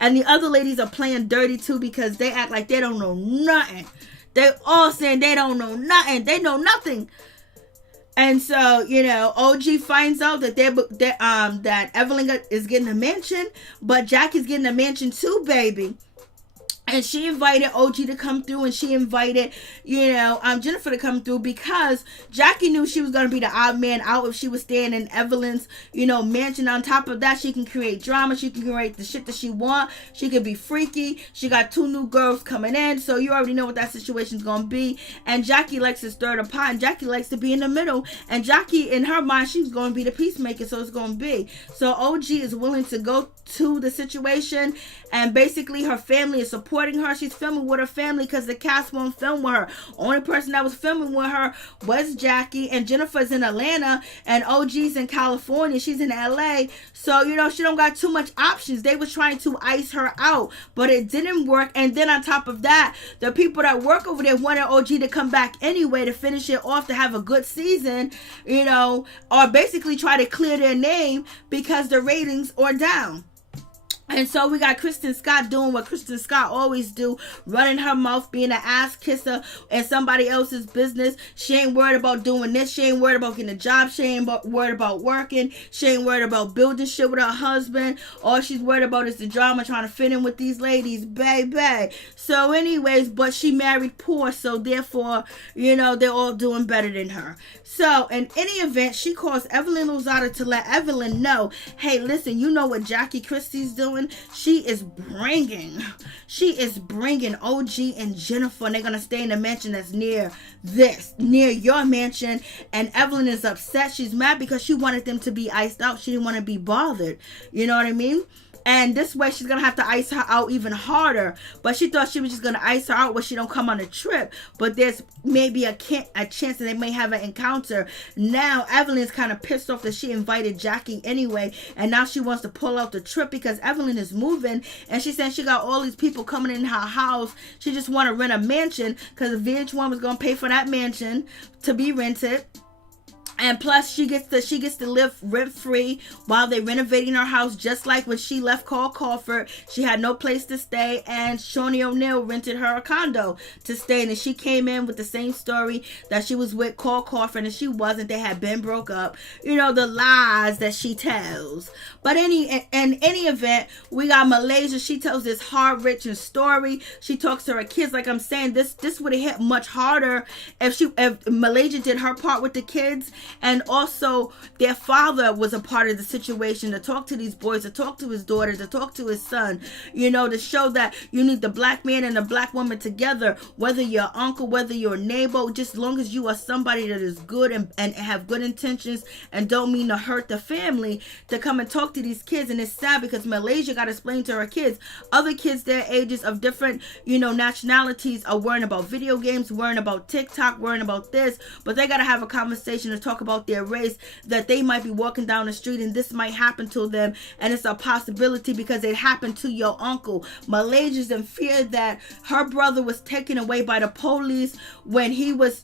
And the other ladies are playing dirty too because they act like they don't know nothing. They all saying they don't know nothing. They know nothing. And so, OG finds out that that Evelyn is getting a mansion, but Jackie's getting a mansion too, baby. And she invited OG to come through, and she invited, Jennifer to come through because Jackie knew she was going to be the odd man out if she was staying in Evelyn's, mansion. On top of that, she can create drama. She can create the shit that she wants. She can be freaky. She got 2 new girls coming in, so you already know what that situation's going to be. And Jackie likes to stir the pot, and Jackie likes to be in the middle. And Jackie, in her mind, she's going to be the peacemaker, so it's going to be. So OG is willing to go to the situation, and basically her family is supporting her. She's filming with her family because the cast won't film with her. Only person that was filming with her was Jackie, and Jennifer's in Atlanta, and OG's in California. She's in LA, so she don't got too much options. They was trying to ice her out, but it didn't work. And then on top of that, the people that work over there wanted OG to come back anyway to finish it off, to have a good season, or basically try to clear their name because the ratings are down. And so we got Kristen Scott doing what Kristen Scott always do, running her mouth, being an ass kisser in somebody else's business. She ain't worried about doing this. She ain't worried about getting a job. She ain't worried about working. She ain't worried about building shit with her husband. All she's worried about is the drama, trying to fit in with these ladies, baby. So anyways, but she married poor, so therefore, they're all doing better than her. So in any event, she calls Evelyn Lozada to let Evelyn know, hey, listen, you know what Jackie Christie's doing? She is bringing OG and Jennifer, and they're gonna stay in a mansion that's near your mansion. And Evelyn is upset. She's mad because she wanted them to be iced out. She didn't want to be bothered. You know what I mean? And this way she's going to have to ice her out even harder. But she thought she was just going to ice her out where she don't come on a trip. But there's maybe a chance that they may have an encounter. Now Evelyn's kind of pissed off that she invited Jackie anyway. And now she wants to pull out the trip because Evelyn is moving. And she said she got all these people coming in her house. She just want to rent a mansion because VH1 was going to pay for that mansion to be rented. And plus, she gets to live rent-free while they're renovating her house, just like when she left Carl Crawford. She had no place to stay, and Shaunie O'Neal rented her a condo to stay in. And she came in with the same story that she was with Carl Crawford, and she wasn't. They had been broke up. The lies that she tells. But in any event, we got Malaysia. She tells this heart-wrenching story. She talks to her kids. Like I'm saying, this would have hit much harder if Malaysia did her part with the kids. And also their father was a part of the situation, to talk to these boys, to talk to his daughter, to talk to his son, to show that you need the black man and the black woman together, whether you're uncle, whether you're a neighbor, just as long as you are somebody that is good and have good intentions and don't mean to hurt the family, to come and talk to these kids. And it's sad because Malaysia got to explain to her kids, other kids their ages of different, nationalities are worrying about video games, worrying about TikTok, worrying about this, but they got to have a conversation to talk about their race, that they might be walking down the street and this might happen to them, and it's a possibility because it happened to your uncle. Malaysia's in fear that her brother was taken away by the police when he was,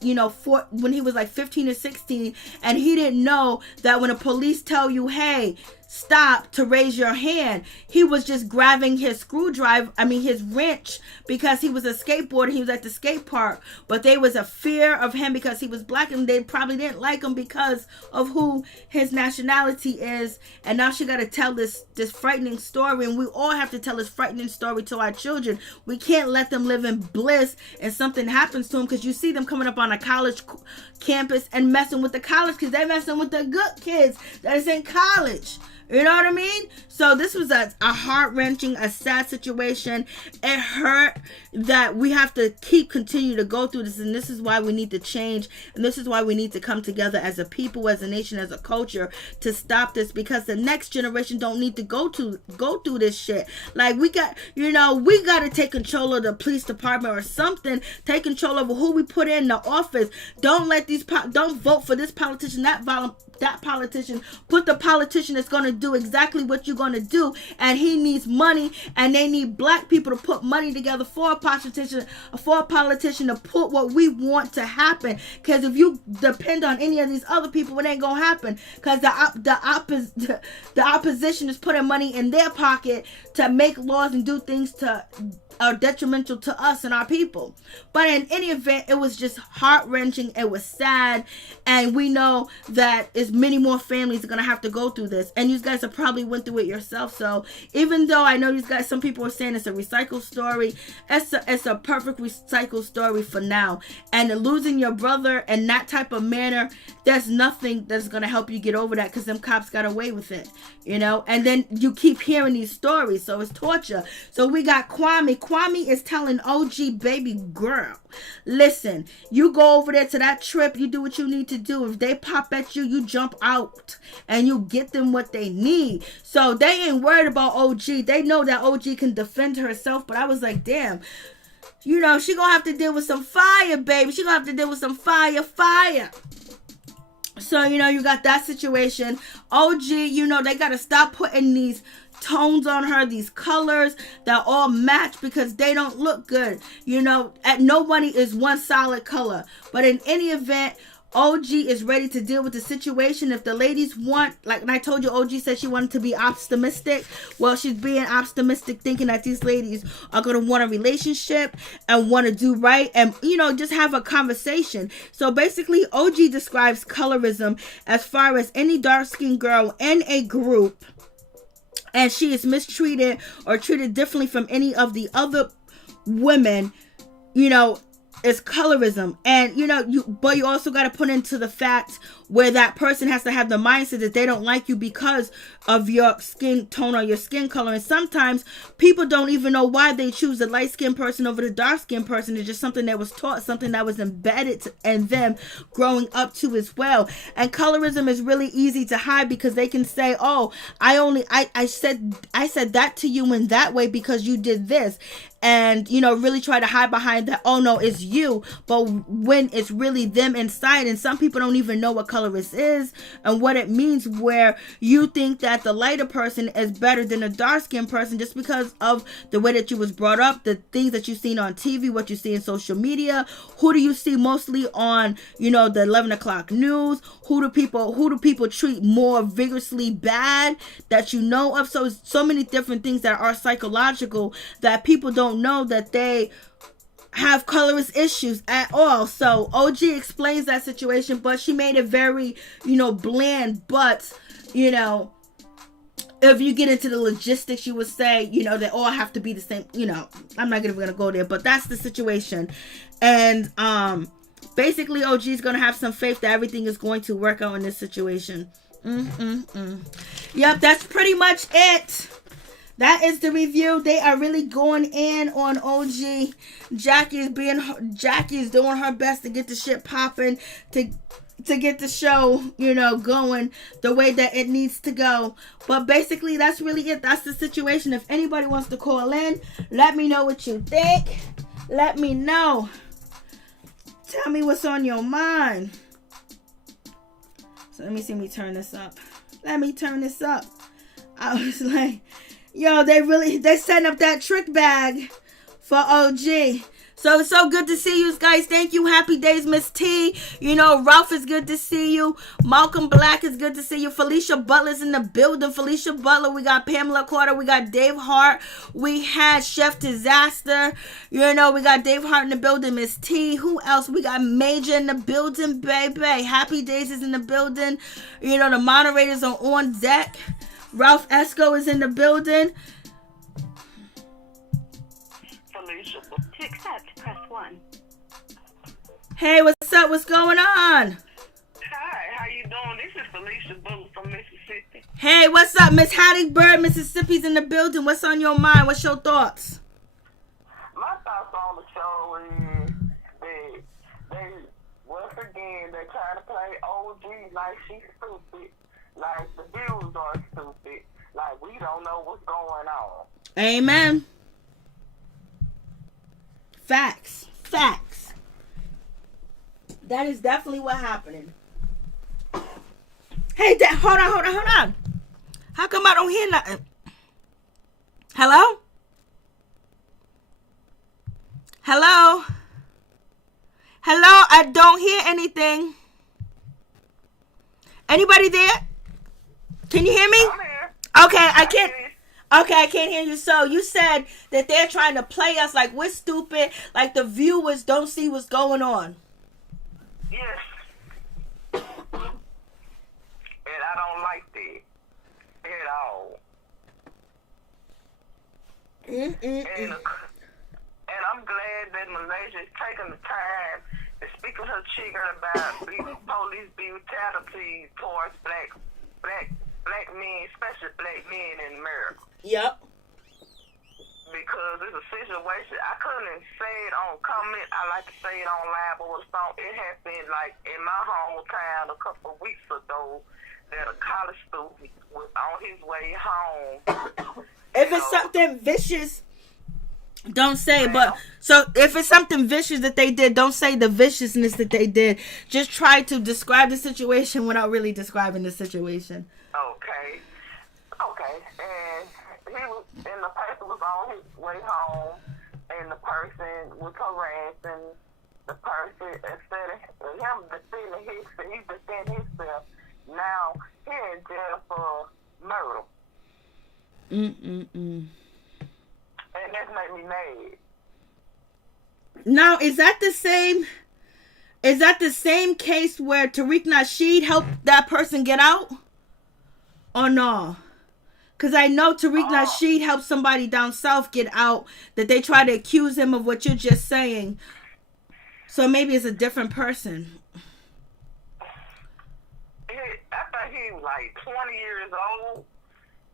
when he was like 15 or 16, and he didn't know that when the police tell you, hey, stop, to raise your hand, he was just grabbing his his wrench, because he was a skateboarder. He was at the skate park, but there was a fear of him because he was black, and they probably didn't like him because of who his nationality is. And now she got to tell this frightening story, and we all have to tell this frightening story to our children. We can't let them live in bliss and something happens to them, because you see them coming up on a college campus and messing with the college kids. They're messing with the good kids that is in college. You know what I mean? So this was a heart-wrenching, a sad situation. It hurt that we have to continue to go through this, and this is why we need to change, and this is why we need to come together as a people, as a nation, as a culture to stop this, because the next generation don't need to go through this shit. Like, we got to take control of the police department or something. Take control over who we put in the office. Don't vote for this politician, that politician. Put the politician that's going to do exactly what you're going to do, and he needs money, and they need black people to put money together for a politician to put what we want to happen. Because if you depend on any of these other people, it ain't gonna happen, because the opposition is putting money in their pocket to make laws and do things to are detrimental to us and our people. But in any event, it was just heart-wrenching. It was sad, and we know that as many more families are gonna have to go through this, and you guys have probably went through it yourself. So even though I know you guys, some people are saying it's a recycled story, it's a perfect recycled story for now. And losing your brother in that type of manner, there's nothing that's gonna help you get over that, because them cops got away with it, and then you keep hearing these stories, so it's torture. So we got Kwame is telling OG baby girl, listen, you go over there to that trip, you do what you need to do. If they pop at you, you jump out and you get them what they need. So they ain't worried about OG. They know that OG can defend herself. But I was like, damn, she gonna have to deal with some fire, baby. She gonna have to deal with some fire. So, you got that situation. OG, they gotta stop putting these tones on her, these colors that all match, because they don't look good. Nobody is one solid color. But in any event, OG is ready to deal with the situation. If the ladies want, like I told you, OG said she wanted to be optimistic. Well, she's being optimistic, thinking that these ladies are going to want a relationship and want to do right and, just have a conversation. So basically, OG describes colorism as far as any dark-skinned girl in a group, and she is mistreated or treated differently from any of the other women, is colorism. And but you also got to put into the fact where that person has to have the mindset that they don't like you because of your skin tone or your skin color. And sometimes people don't even know why they choose the light-skinned person over the dark-skinned person. It's just something that was taught, something that was embedded in them growing up too as well. And colorism is really easy to hide, because they can say, oh, I said that to you in that way because you did this. And, really try to hide behind that, oh no, it's you. But when it's really them inside, and some people don't even know what colorist is and what it means, where you think that the lighter person is better than a dark-skinned person just because of the way that you was brought up, the things that you've seen on TV, what you see in social media. Who do you see mostly on, the 11 o'clock news? Who do people treat more vigorously bad that you know of? So many different things that are psychological that people don't know that they have colorist issues at all. So OG explains that situation, but she made it very, bland. But, if you get into the logistics, you would say, they all have to be the same. I'm not even going to go there, but that's the situation. And, basically OG is going to have some faith that everything is going to work out in this situation. Yep, that's pretty much it. That is the review. They are really going in on OG. Jackie is doing her best to get the shit popping, to get the show, going the way that it needs to go. But basically, that's really it. That's the situation. If anybody wants to call in, let me know what you think. Let me know. Tell me what's on your mind. So let me turn this up. I was like, yo, they setting up that trick bag for OG. So it's so good to see you guys. Thank you. Happy days, Miss T. Ralph is good to see you. Malcolm Black is good to see you. Felicia Butler's in the building. Felicia Butler. We got Pamela Carter. We got Dave Hart. We had Chef Disaster. We got Dave Hart in the building. Miss T. Who else? We got Major in the building, baby. Happy Days is in the building. The moderators are on deck. Ralph Esco is in the building. To accept, press 1. Hey, what's up? What's going on? Hi, how you doing? This is Felicia Butler from Mississippi. Hey, what's up, Miss Hattiesburg, Mississippi's in the building. What's on your mind? What's your thoughts? My thoughts on the show is they once again, they're trying to play OG like she's stupid, like the views are stupid, like we don't know what's going on. Amen. Facts. That is definitely what happening. Hey, hold on. How come I don't hear nothing? Hello? I don't hear anything. Anybody there? Can you hear me? I'm here. Okay, I can't hear you. So you said that they're trying to play us like we're stupid, like the viewers don't see what's going on. Yes. And I don't like that at all. And I'm glad that Malaysia is taking the time to speak with her chicken about police brutality towards black men, especially black men in America. Yep. Because it's a situation, I couldn't say it on comment, I like to say it on live or song. It happened like in my hometown a couple of weeks ago that a college student was on his way home. If it's something vicious, don't say it. But so if it's something vicious that they did, don't say the viciousness that they did. Just try to describe the situation without really describing the situation. Okay. And the person was on his way home, and the person was harassing the person instead of him defending himself. He defended himself. Now he in jail for murder. And that made me mad. Now, is that the same case where Tariq Nasheed helped that person get out? Or no? Because I know Tariq Nasheed helped somebody down south get out that they try to accuse him of what you're just saying. So maybe it's a different person. I thought he was like 20 years old.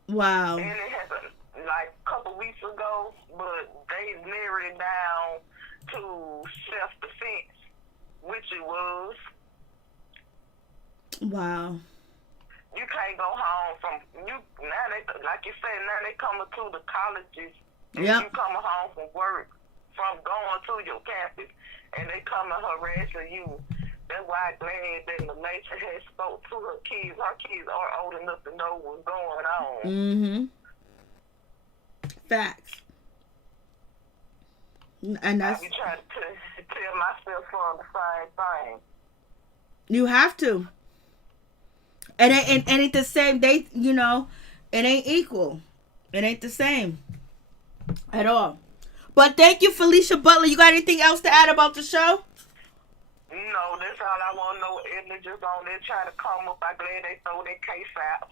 Wow. And it happened like a couple weeks ago, but they narrowed it down to self-defense, which it was. Wow. You can't go home from now. They, like you said, now they coming to the colleges. And Yep. You coming home from work, from going to your campus, and they coming harassing you. That's why I'm glad that Malaysia has spoke to her kids. Her kids are old enough to know what's going on. Facts. And that's. I be trying to tell myself on the same thing. You have to. And it ain't the same. It ain't equal. It ain't the same at all. But thank you, Felicia Butler. You got anything else to add about the show? No, that's all I want to know. Evelyn just on there trying to come up. I'm glad they throw that case out.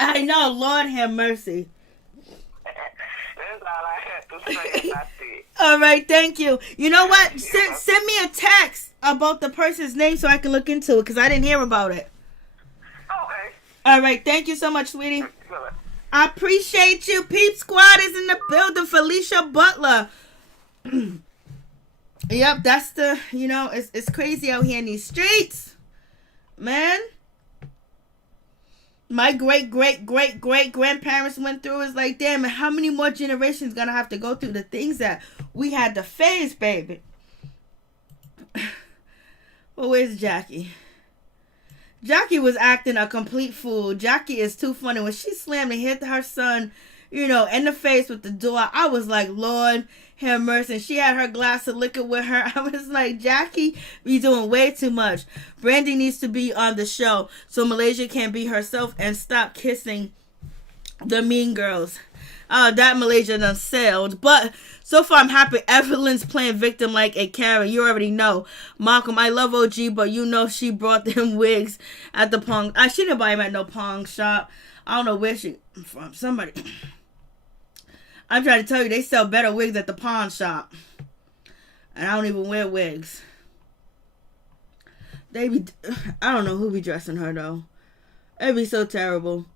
I know. Lord have mercy. That's all I have to say about that. All right, thank you. You know what? Send me a text about the person's name so I can look into it because I didn't hear about it. Okay. All right, thank you so much, sweetie. Good. I appreciate you. Peep Squad is in the building. Felicia Butler. Yep, that's it's crazy out here in these streets. Man. My great-great-great-great-grandparents went through. It's like, damn, and how many more generations gonna have to go through the things that we had to face, baby? Well, where's Jackie? Jackie was acting a complete fool. Jackie is too funny. When she slammed and hit her son, in the face with the door, I was like, Lord have mercy. And she had her glass of liquor with her. I was like, Jackie, you doing way too much. Brandy needs to be on the show so Malaysia can be herself and stop kissing the mean girls. That Malaysia done sailed. But so far I'm happy. Evelyn's playing victim like a Karen. You already know. Malcolm, I love OG, but she brought them wigs at the Pong. She didn't buy them at no Pong shop. I don't know where she from. Somebody. I'm trying to tell you, they sell better wigs at the pawn shop. And I don't even wear wigs. I don't know who be dressing her, though. It'd be so terrible.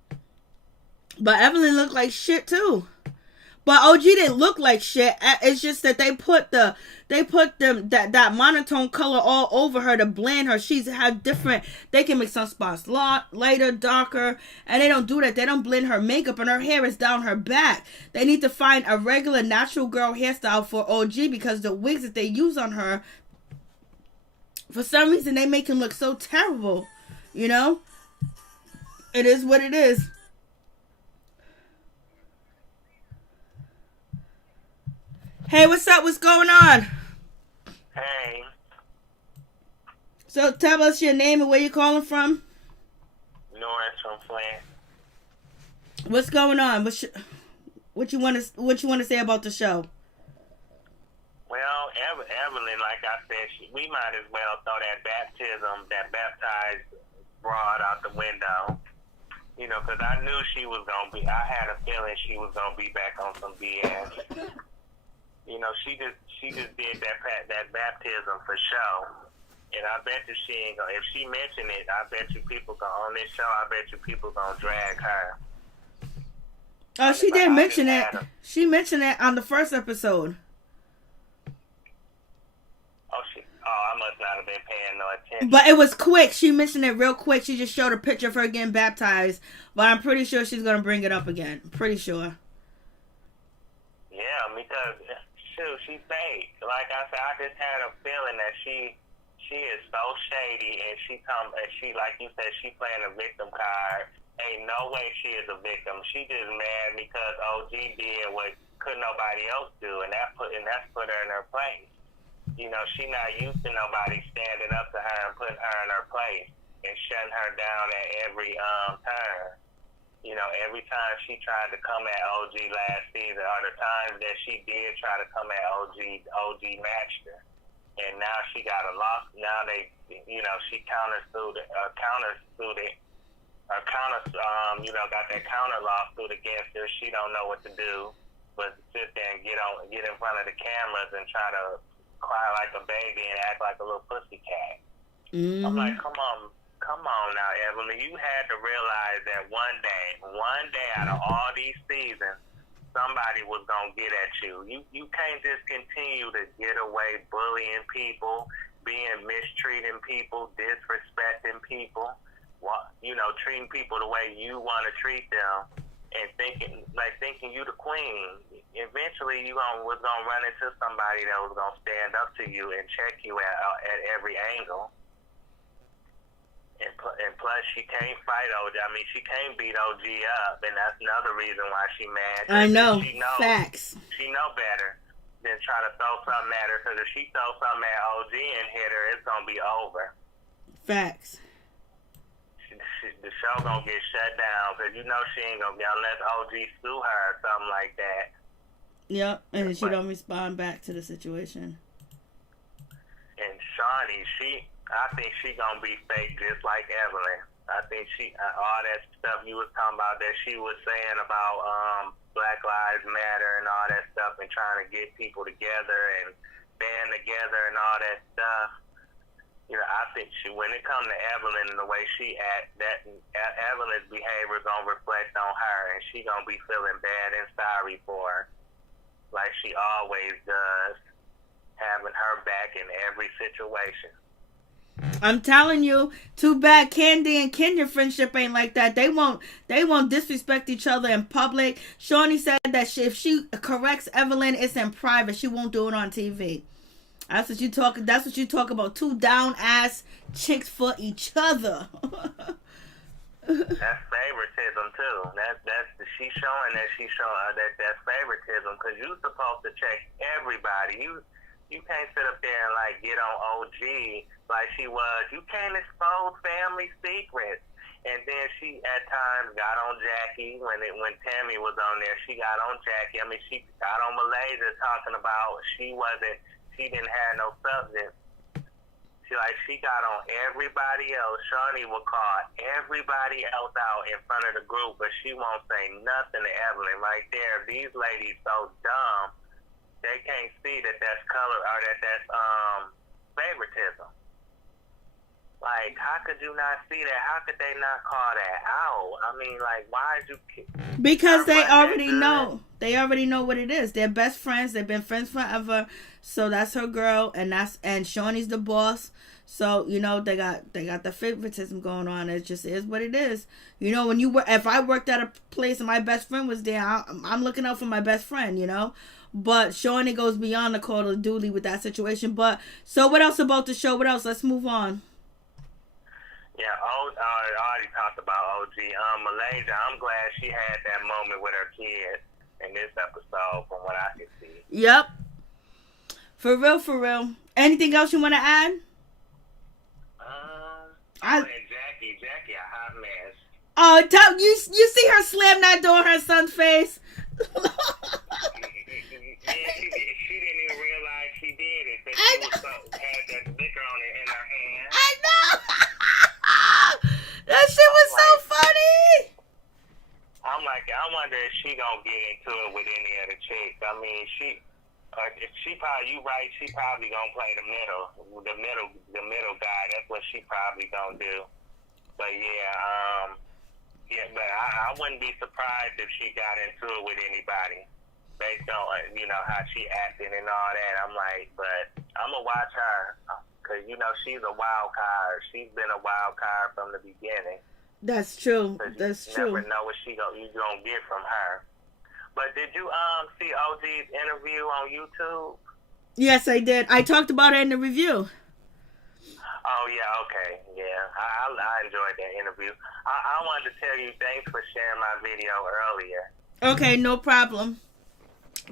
But Evelyn looked like shit too. But OG didn't look like shit. It's just that they put that monotone color all over her to blend her. She's had different. They can make some spots lighter, darker, and they don't do that. They don't blend her makeup, and her hair is down her back. They need to find a regular natural girl hairstyle for OG because the wigs that they use on her, for some reason, they make him look so terrible. You know, it is what it is. Hey, what's up? What's going on? Hey. So tell us your name and where you're calling from. Norris from Flint. What's going on? What you want to say about the show? Well, Evelyn, like I said, we might as well throw that baptized broad out the window. You know, because I knew she was gonna be. I had a feeling she was gonna be back on some BS. You know, she just did that baptism for show. And I bet you she ain't gonna, if she mentioned it, I bet you people on this show, I bet you people gonna drag her. Oh, she did mention it. She mentioned it on the first episode. I must not have been paying no attention. But it was quick. She mentioned it real quick. She just showed a picture of her getting baptized. But I'm pretty sure she's gonna bring it up again. Pretty sure. Yeah, because she's fake. Like I said, I just had a feeling that she is so shady, and she like you said, she playing a victim card. Ain't no way she is a victim. She just mad because OG did what could nobody else do, and that's put her in her place. You know, she not used to nobody standing up to her and putting her in her place and shutting her down at every turn. You know, every time she tried to come at OG last season, or the times that she did try to come at OG matched her. And now she got a loss. Now she countersued, got that counter lawsuit against her. She don't know what to do but sit there and get in front of the cameras and try to cry like a baby and act like a little pussycat. Mm-hmm. I'm like, come on now, Evelyn. You had to realize that one day out of all these seasons, somebody was going to get at you. You can't just continue to get away bullying people, mistreating people, disrespecting people, treating people the way you want to treat them, and thinking you the queen. Eventually, you was gonna run into somebody that was gonna stand up to you and check you at every angle. And plus, she can't fight OG. I mean, she can't beat OG up, and that's another reason why she mad. I know. Facts. She know better than try to throw something at her. Because if she throws something at OG and hit her, it's gonna be over. Facts. The show gonna get shut down because she ain't gonna be unless OG sue her or something like that. Yep, and she don't respond back to the situation. And Shaunie, I think she gonna be fake just like Evelyn. I think all that stuff you was talking about that she was saying about Black Lives Matter and all that stuff and trying to get people together and band together and all that stuff. You know, I think when it comes to Evelyn and the way she acts, that Evelyn's behavior gonna reflect on her, and she gonna be feeling bad and sorry for her, like she always does, having her back in every situation. I'm telling you, too bad Candy and Kenya friendship ain't like that. They won't disrespect each other in public. Shaunie said that if she corrects Evelyn, it's in private. She won't do it on TV. That's what you talk about. Two down ass chicks for each other. That's favoritism too. She's showing that's favoritism because you're supposed to check everybody. You can't sit up there and get on OG like she was. You can't expose family secrets. And then she at times got on Jackie when Tammy was on there. She got on Jackie. I mean, she got on Malaysia talking about she didn't have no substance. She got on everybody else. Shaunie will call everybody else out in front of the group, but she won't say nothing to Evelyn. Right there, these ladies so dumb. They can't see that's color or that's favoritism. Like, how could you not see that? How could they not call that out? I mean, like, why did you... Because they already know. They already know what it is. They're best friends. They've been friends forever. So that's her girl, and Shaunie's the boss. So, you know, they got the favoritism going on. It just is what it is. You know, if I worked at a place and my best friend was there, I'm looking out for my best friend, you know. But Shaunie goes beyond the call of duty with that situation. But so what else about the show? What else? Let's move on. Yeah, I already talked about OG. Malaysia, I'm glad she had that moment with her kids in this episode from what I could see. Yep. For real. Anything else you want to add? And Jackie, a hot mess. Oh, you see her slam that door in her son's face? Yeah, she didn't even realize she did it. That I she had that liquor on it in her hand. I know. That shit was so funny. I'm like, I wonder if she gonna get into it with any of the chicks. I mean, you right, she probably gonna play the middle guy. That's what she probably gonna do. But but I wouldn't be surprised if she got into it with anybody based on, you know, how she acted and all that. I'm like, but I'm gonna watch her. Because, you know, she's a wild card. She's been a wild card from the beginning. That's true. That's you true. never know what you gonna get from her. But did you see OG's interview on YouTube? Yes, I did. I talked about it in the review. Oh, yeah, okay. Yeah, I enjoyed that interview. I wanted to tell you thanks for sharing my video earlier. Okay, no problem.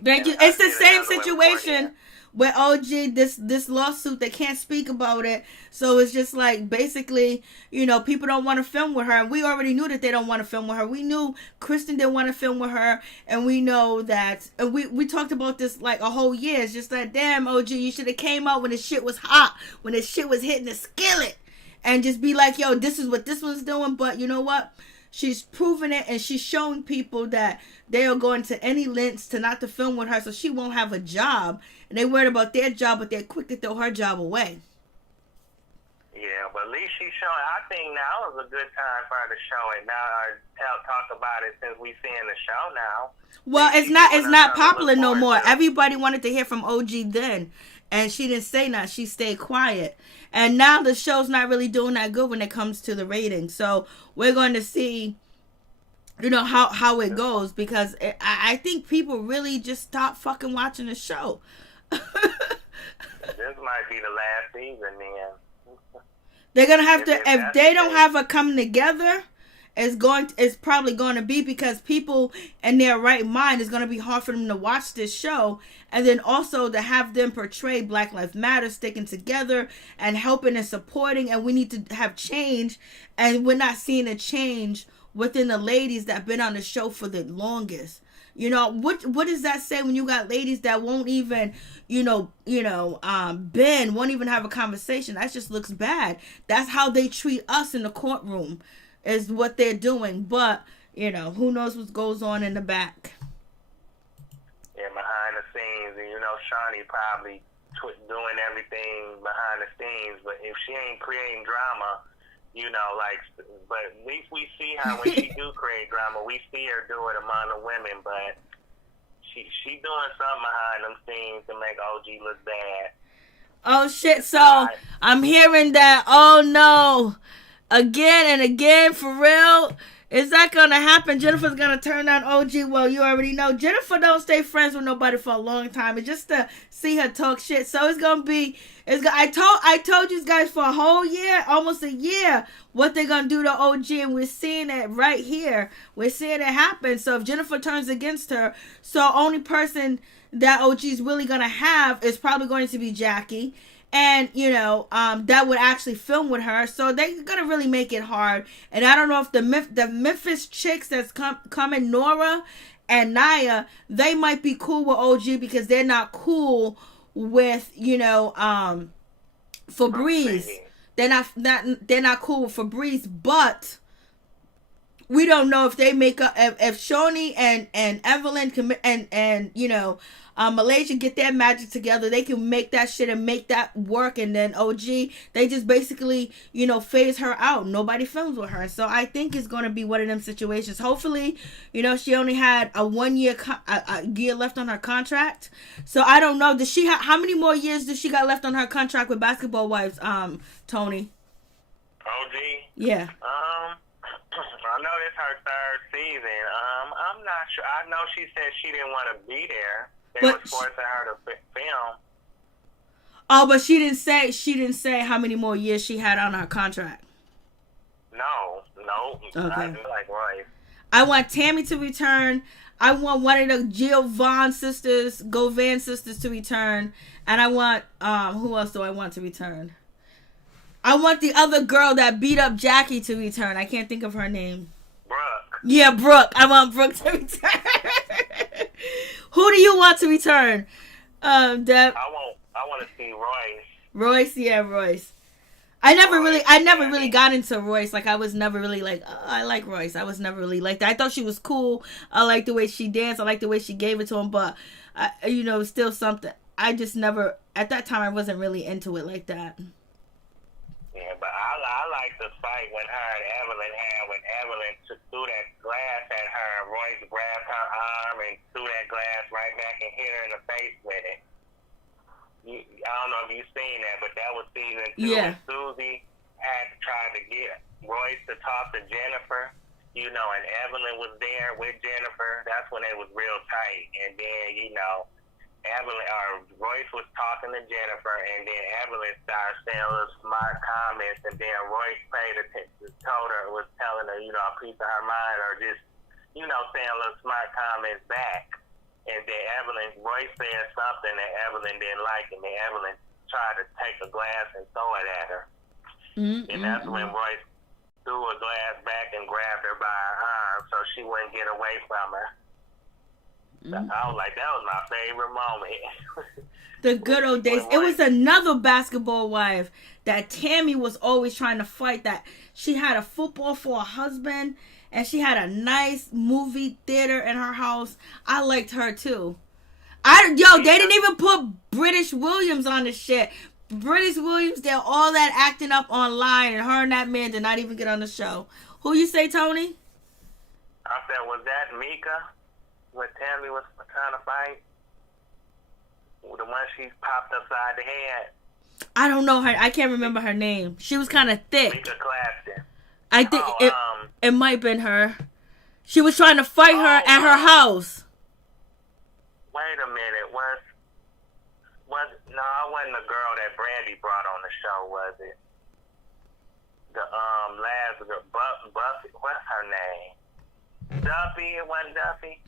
Thank you. It's the same situation with OG, this lawsuit. They can't speak about it. So it's just like, basically, you know, people don't want to film with her. And we already knew that they don't want to film with her. We knew Kristen didn't want to film with her. And we know that, and we talked about this like a whole year. It's just like, damn, OG, you should have came out when the shit was hot, when the shit was hitting the skillet, and just be like, yo, this is what this one's doing. But you know what? She's proven it, and she's showing people that they are going to any lengths to not to film with her, so she won't have a job. And they worried about their job, but they're quick to throw her job away. Yeah, but at least she's showing. I think now is a good time for her to show it. Now, talk about it since we seeing the show now. Well, it's not popular no more. Everybody wanted to hear from OG then, and she didn't say nothing. She stayed quiet. And now the show's not really doing that good when it comes to the ratings. So we're going to see, you know, how it goes, because I think people really just stop fucking watching the show. This might be the last season then. They're gonna have to, if they don't have a come together, it's probably going to be because people in their right mind, is going to be hard for them to watch this show, and then also to have them portray Black Lives Matter, sticking together and helping and supporting, and we need to have change, and we're not seeing a change within the ladies that have been on the show for the longest. You know, what does that say when you got ladies that won't even, bend, won't even have a conversation? That just looks bad. That's how they treat us in the courtroom, is what they're doing. But, you know, who knows what goes on in the back. Yeah, behind the scenes. And, you know, Shaunie probably doing everything behind the scenes. But if she ain't creating drama, you know, like, but at least we see her when she do create drama. We see her do it among the women, but she doing something behind them scenes to make OG look bad. Oh, shit. So I'm hearing that, oh, no, again and again, for real. Is that going to happen? Jennifer's going to turn on OG. Well, you already know. Jennifer don't stay friends with nobody for a long time. It's just to see her talk shit. So it's going to be, I told you guys for a whole year, almost a year, what they're going to do to OG. And we're seeing it right here. We're seeing it happen. So if Jennifer turns against her, so only person that OG is really going to have is probably going to be Jackie. And, you know, that would actually film with her. So they're going to really make it hard. And I don't know if the Memphis chicks that's coming, Noria and Naya, they might be cool with OG because they're not cool with, you know, Febreze. They're not cool with Febreze. But we don't know if they make up, if Shaunie and Evelyn and you know, Malaysia get their magic together, they can make that shit and make that work. And then OG, they just basically, you know, phase her out. Nobody films with her. So I think it's going to be one of them situations. Hopefully, you know, she only had a 1 year a year left on her contract. So I don't know. Does she how many more years does she got left on her contract with Basketball Wives, Tony? OG? Yeah. I know it's her third season. I'm not sure. I know she said she didn't want to be there. They was forcing her to film. Oh, but she didn't say how many more years she had on her contract. No. Okay. I do like Royce. I want Tammy to return. I want one of the Govan sisters to return. And I want, who else do I want to return? I want the other girl that beat up Jackie to return. I can't think of her name. Brooke. Yeah, Brooke. I want Brooke to return. Who do you want to return? Deb? I want to see Royce. Royce, yeah, Royce. I never really got into Royce. Like, I was never really like, oh, I like Royce. I was never really like that. I thought she was cool. I liked the way she danced. I liked the way she gave it to him. But, you know, still something. I just never, at that time, I wasn't really into it like that. Yeah, but I like the fight when her and Evelyn had, when Evelyn threw that glass at her and Royce grabbed her arm and threw that glass right back and hit her in the face with it. I don't know if you've seen that, but that was season 2. Yeah. And Susie had tried to get Royce to talk to Jennifer, you know, and Evelyn was there with Jennifer. That's when they was real tight. And then, you know, Royce was talking to Jennifer, and then Evelyn started saying little smart comments, and then Royce paid attention, was telling her, you know, a piece of her mind, or just, you know, saying little smart comments back. And then Royce said something that Evelyn didn't like, and then Evelyn tried to take a glass and throw it at her. And that's when Royce threw a glass back and grabbed her by her arm so she wouldn't get away from her. I was like, that was my favorite moment. The good old days. It was another Basketball Wife that Tammy was always trying to fight, that she had a football for a husband and she had a nice movie theater in her house. I liked her too. They didn't even put British Williams on this shit. British Williams did all that acting up online, and her and that man did not even get on the show. Who you say, Tony? I said, was that Mika? When Tammy was trying to fight? The one she popped upside the head? I don't know her. I can't remember her name. She was kind of thick. Mika Clapton. I think it might have been her. She was trying to fight her at her house. Wait a minute. No, it wasn't the girl that Brandy brought on the show, was it? The last girl, Buffy. What's her name? Duffy. It wasn't Duffy.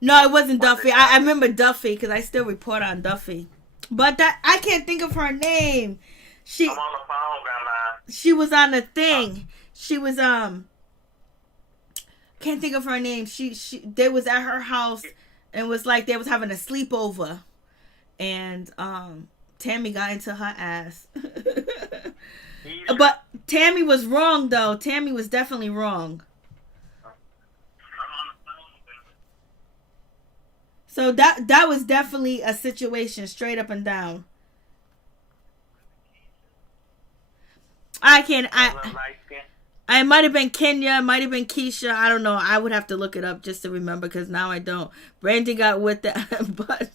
No, it wasn't Duffy. I remember Duffy because I still report on Duffy. But that I can't think of her name. I'm on the phone, Grandma. She was on the thing. She was can't think of her name. They was at her house and was like they was having a sleepover, and Tammy got into her ass. But Tammy was wrong though. Tammy was definitely wrong. So that was definitely a situation, straight up and down. I might have been Kenya, might have been Keisha. I don't know. I would have to look it up just to remember because now I don't. Brandy got with that, but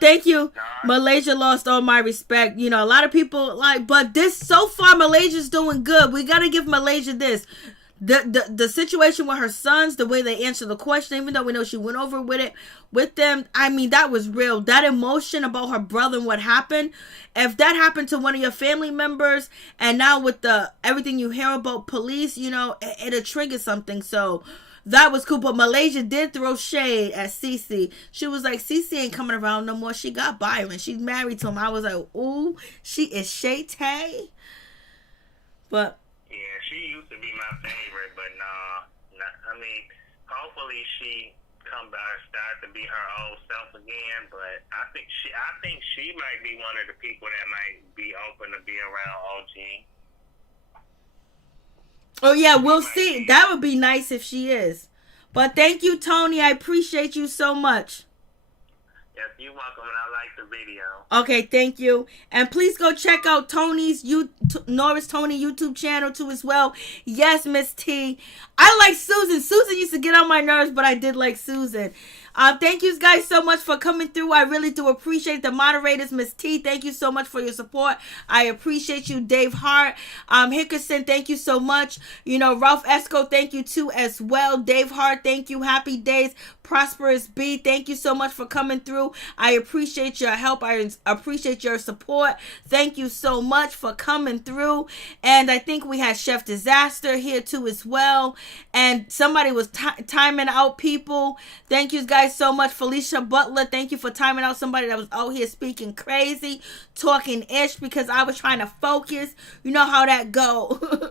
thank you. Malaysia lost all my respect. You know, a lot of people but this so far Malaysia's doing good. We gotta give Malaysia this. The situation with her sons, the way they answered the question, even though we know she went over with them, I mean, that was real. That emotion about her brother and what happened, if that happened to one of your family members, and now with everything you hear about police, you know, it'll trigger something. So that was cool. But Malaysia did throw shade at Cece. She was like, Cece ain't coming around no more. She got Byron. She's married to him. I was like, ooh, she is Shay-Tay. But yeah, she used to be my favorite, but nah. I mean, hopefully she start to be her old self again. But I think she might be one of the people that might be open to be around OG. Oh, yeah, we'll see. That would be nice if she is. But thank you, Tony. I appreciate you so much. Yes, you're welcome, and I like the video. Okay, thank you. And please go check out Tony's Norris Tony YouTube channel too as well. Yes, Miss T. I like Susan. Susan used to get on my nerves, but I did like Susan. Thank you guys so much for coming through. I really do appreciate the moderators. Miss T, thank you so much for your support. I appreciate you. Dave Hart, Hickerson, thank you so much. You know, Ralph Esco, thank you too as well. Dave Hart, thank you. Happy Days. Prosperous B, thank you so much for coming through. I appreciate your help. I appreciate your support. Thank you so much for coming through. And I think we had Chef Disaster here too as well. And somebody was timing out people. Thank you guys so much. Felicia Butler, thank you for timing out somebody that was out here speaking crazy, talking ish because I was trying to focus. You know how that go.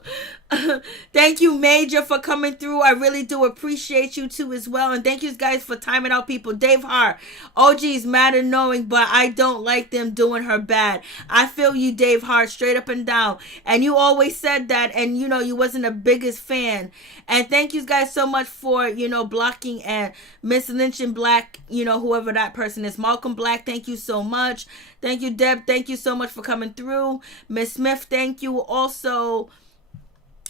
Thank you, Major, for coming through. I really do appreciate you too as well. And thank you guys for timing out people. Dave Hart, OG's mad and knowing, but I don't like them doing her bad. I feel you, Dave Hart, straight up and down. And you always said that, and you know you wasn't the biggest fan. And thank you guys so much for, you know, blocking and Miss Lynch and Black, you know, whoever that person is. Malcolm Black, thank you so much. Thank you, Deb. Thank you so much for coming through. Miss Smith, thank you. Also,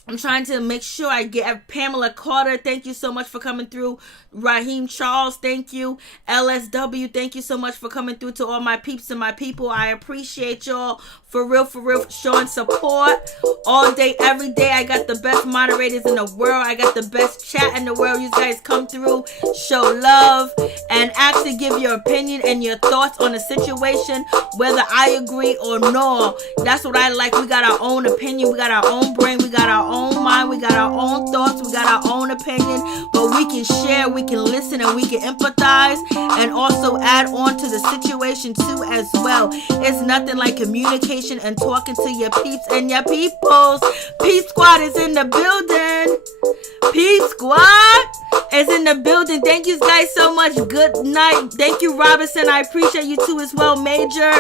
I'm trying to make sure I get Pamela Carter. Thank you so much for coming through. Raheem Charles, thank you. LSW, thank you so much for coming through. To all my peeps and my people, I appreciate y'all for real, showing support all day, every day. I got the best moderators in the world. I got the best chat in the world. You guys come through, show love, and actually give your opinion and your thoughts on the situation, whether I agree or no. That's what I like. We got our own opinion. We got our own brain. We got our own mind. We got our own thoughts. We got our own opinion. But we can share, we can listen, and we can empathize and also add on to the situation too as well. It's nothing like communication and talking to your peeps and your peoples. Peep Squad is in the building. Peep Squad is in the building. Thank you guys so much. Good night. Thank you, Robinson. I appreciate you too as well. Major,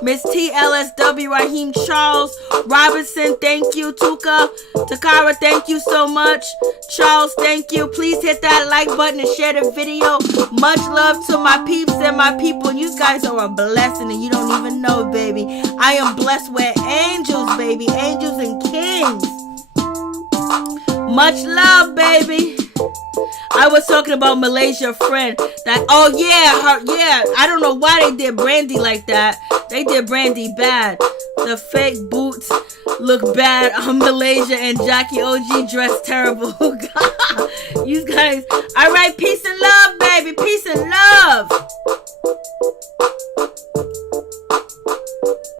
Miss T, LSW, Raheem Charles, Robinson, thank you. Tuka, Takara, thank you so much. Charles, thank you. Please hit that like button and share the video. Much love to my peeps and my people. You guys are a blessing and you don't even know, baby. I am blessed with angels, baby. Angels and kings. Much love, baby. I was talking about Malaysia friend that, oh yeah, I don't know why they did Brandy like that. They did Brandy bad. The fake boots look bad on Malaysia and Jackie OG dressed terrible. You guys, all right, peace and love, baby. Peace.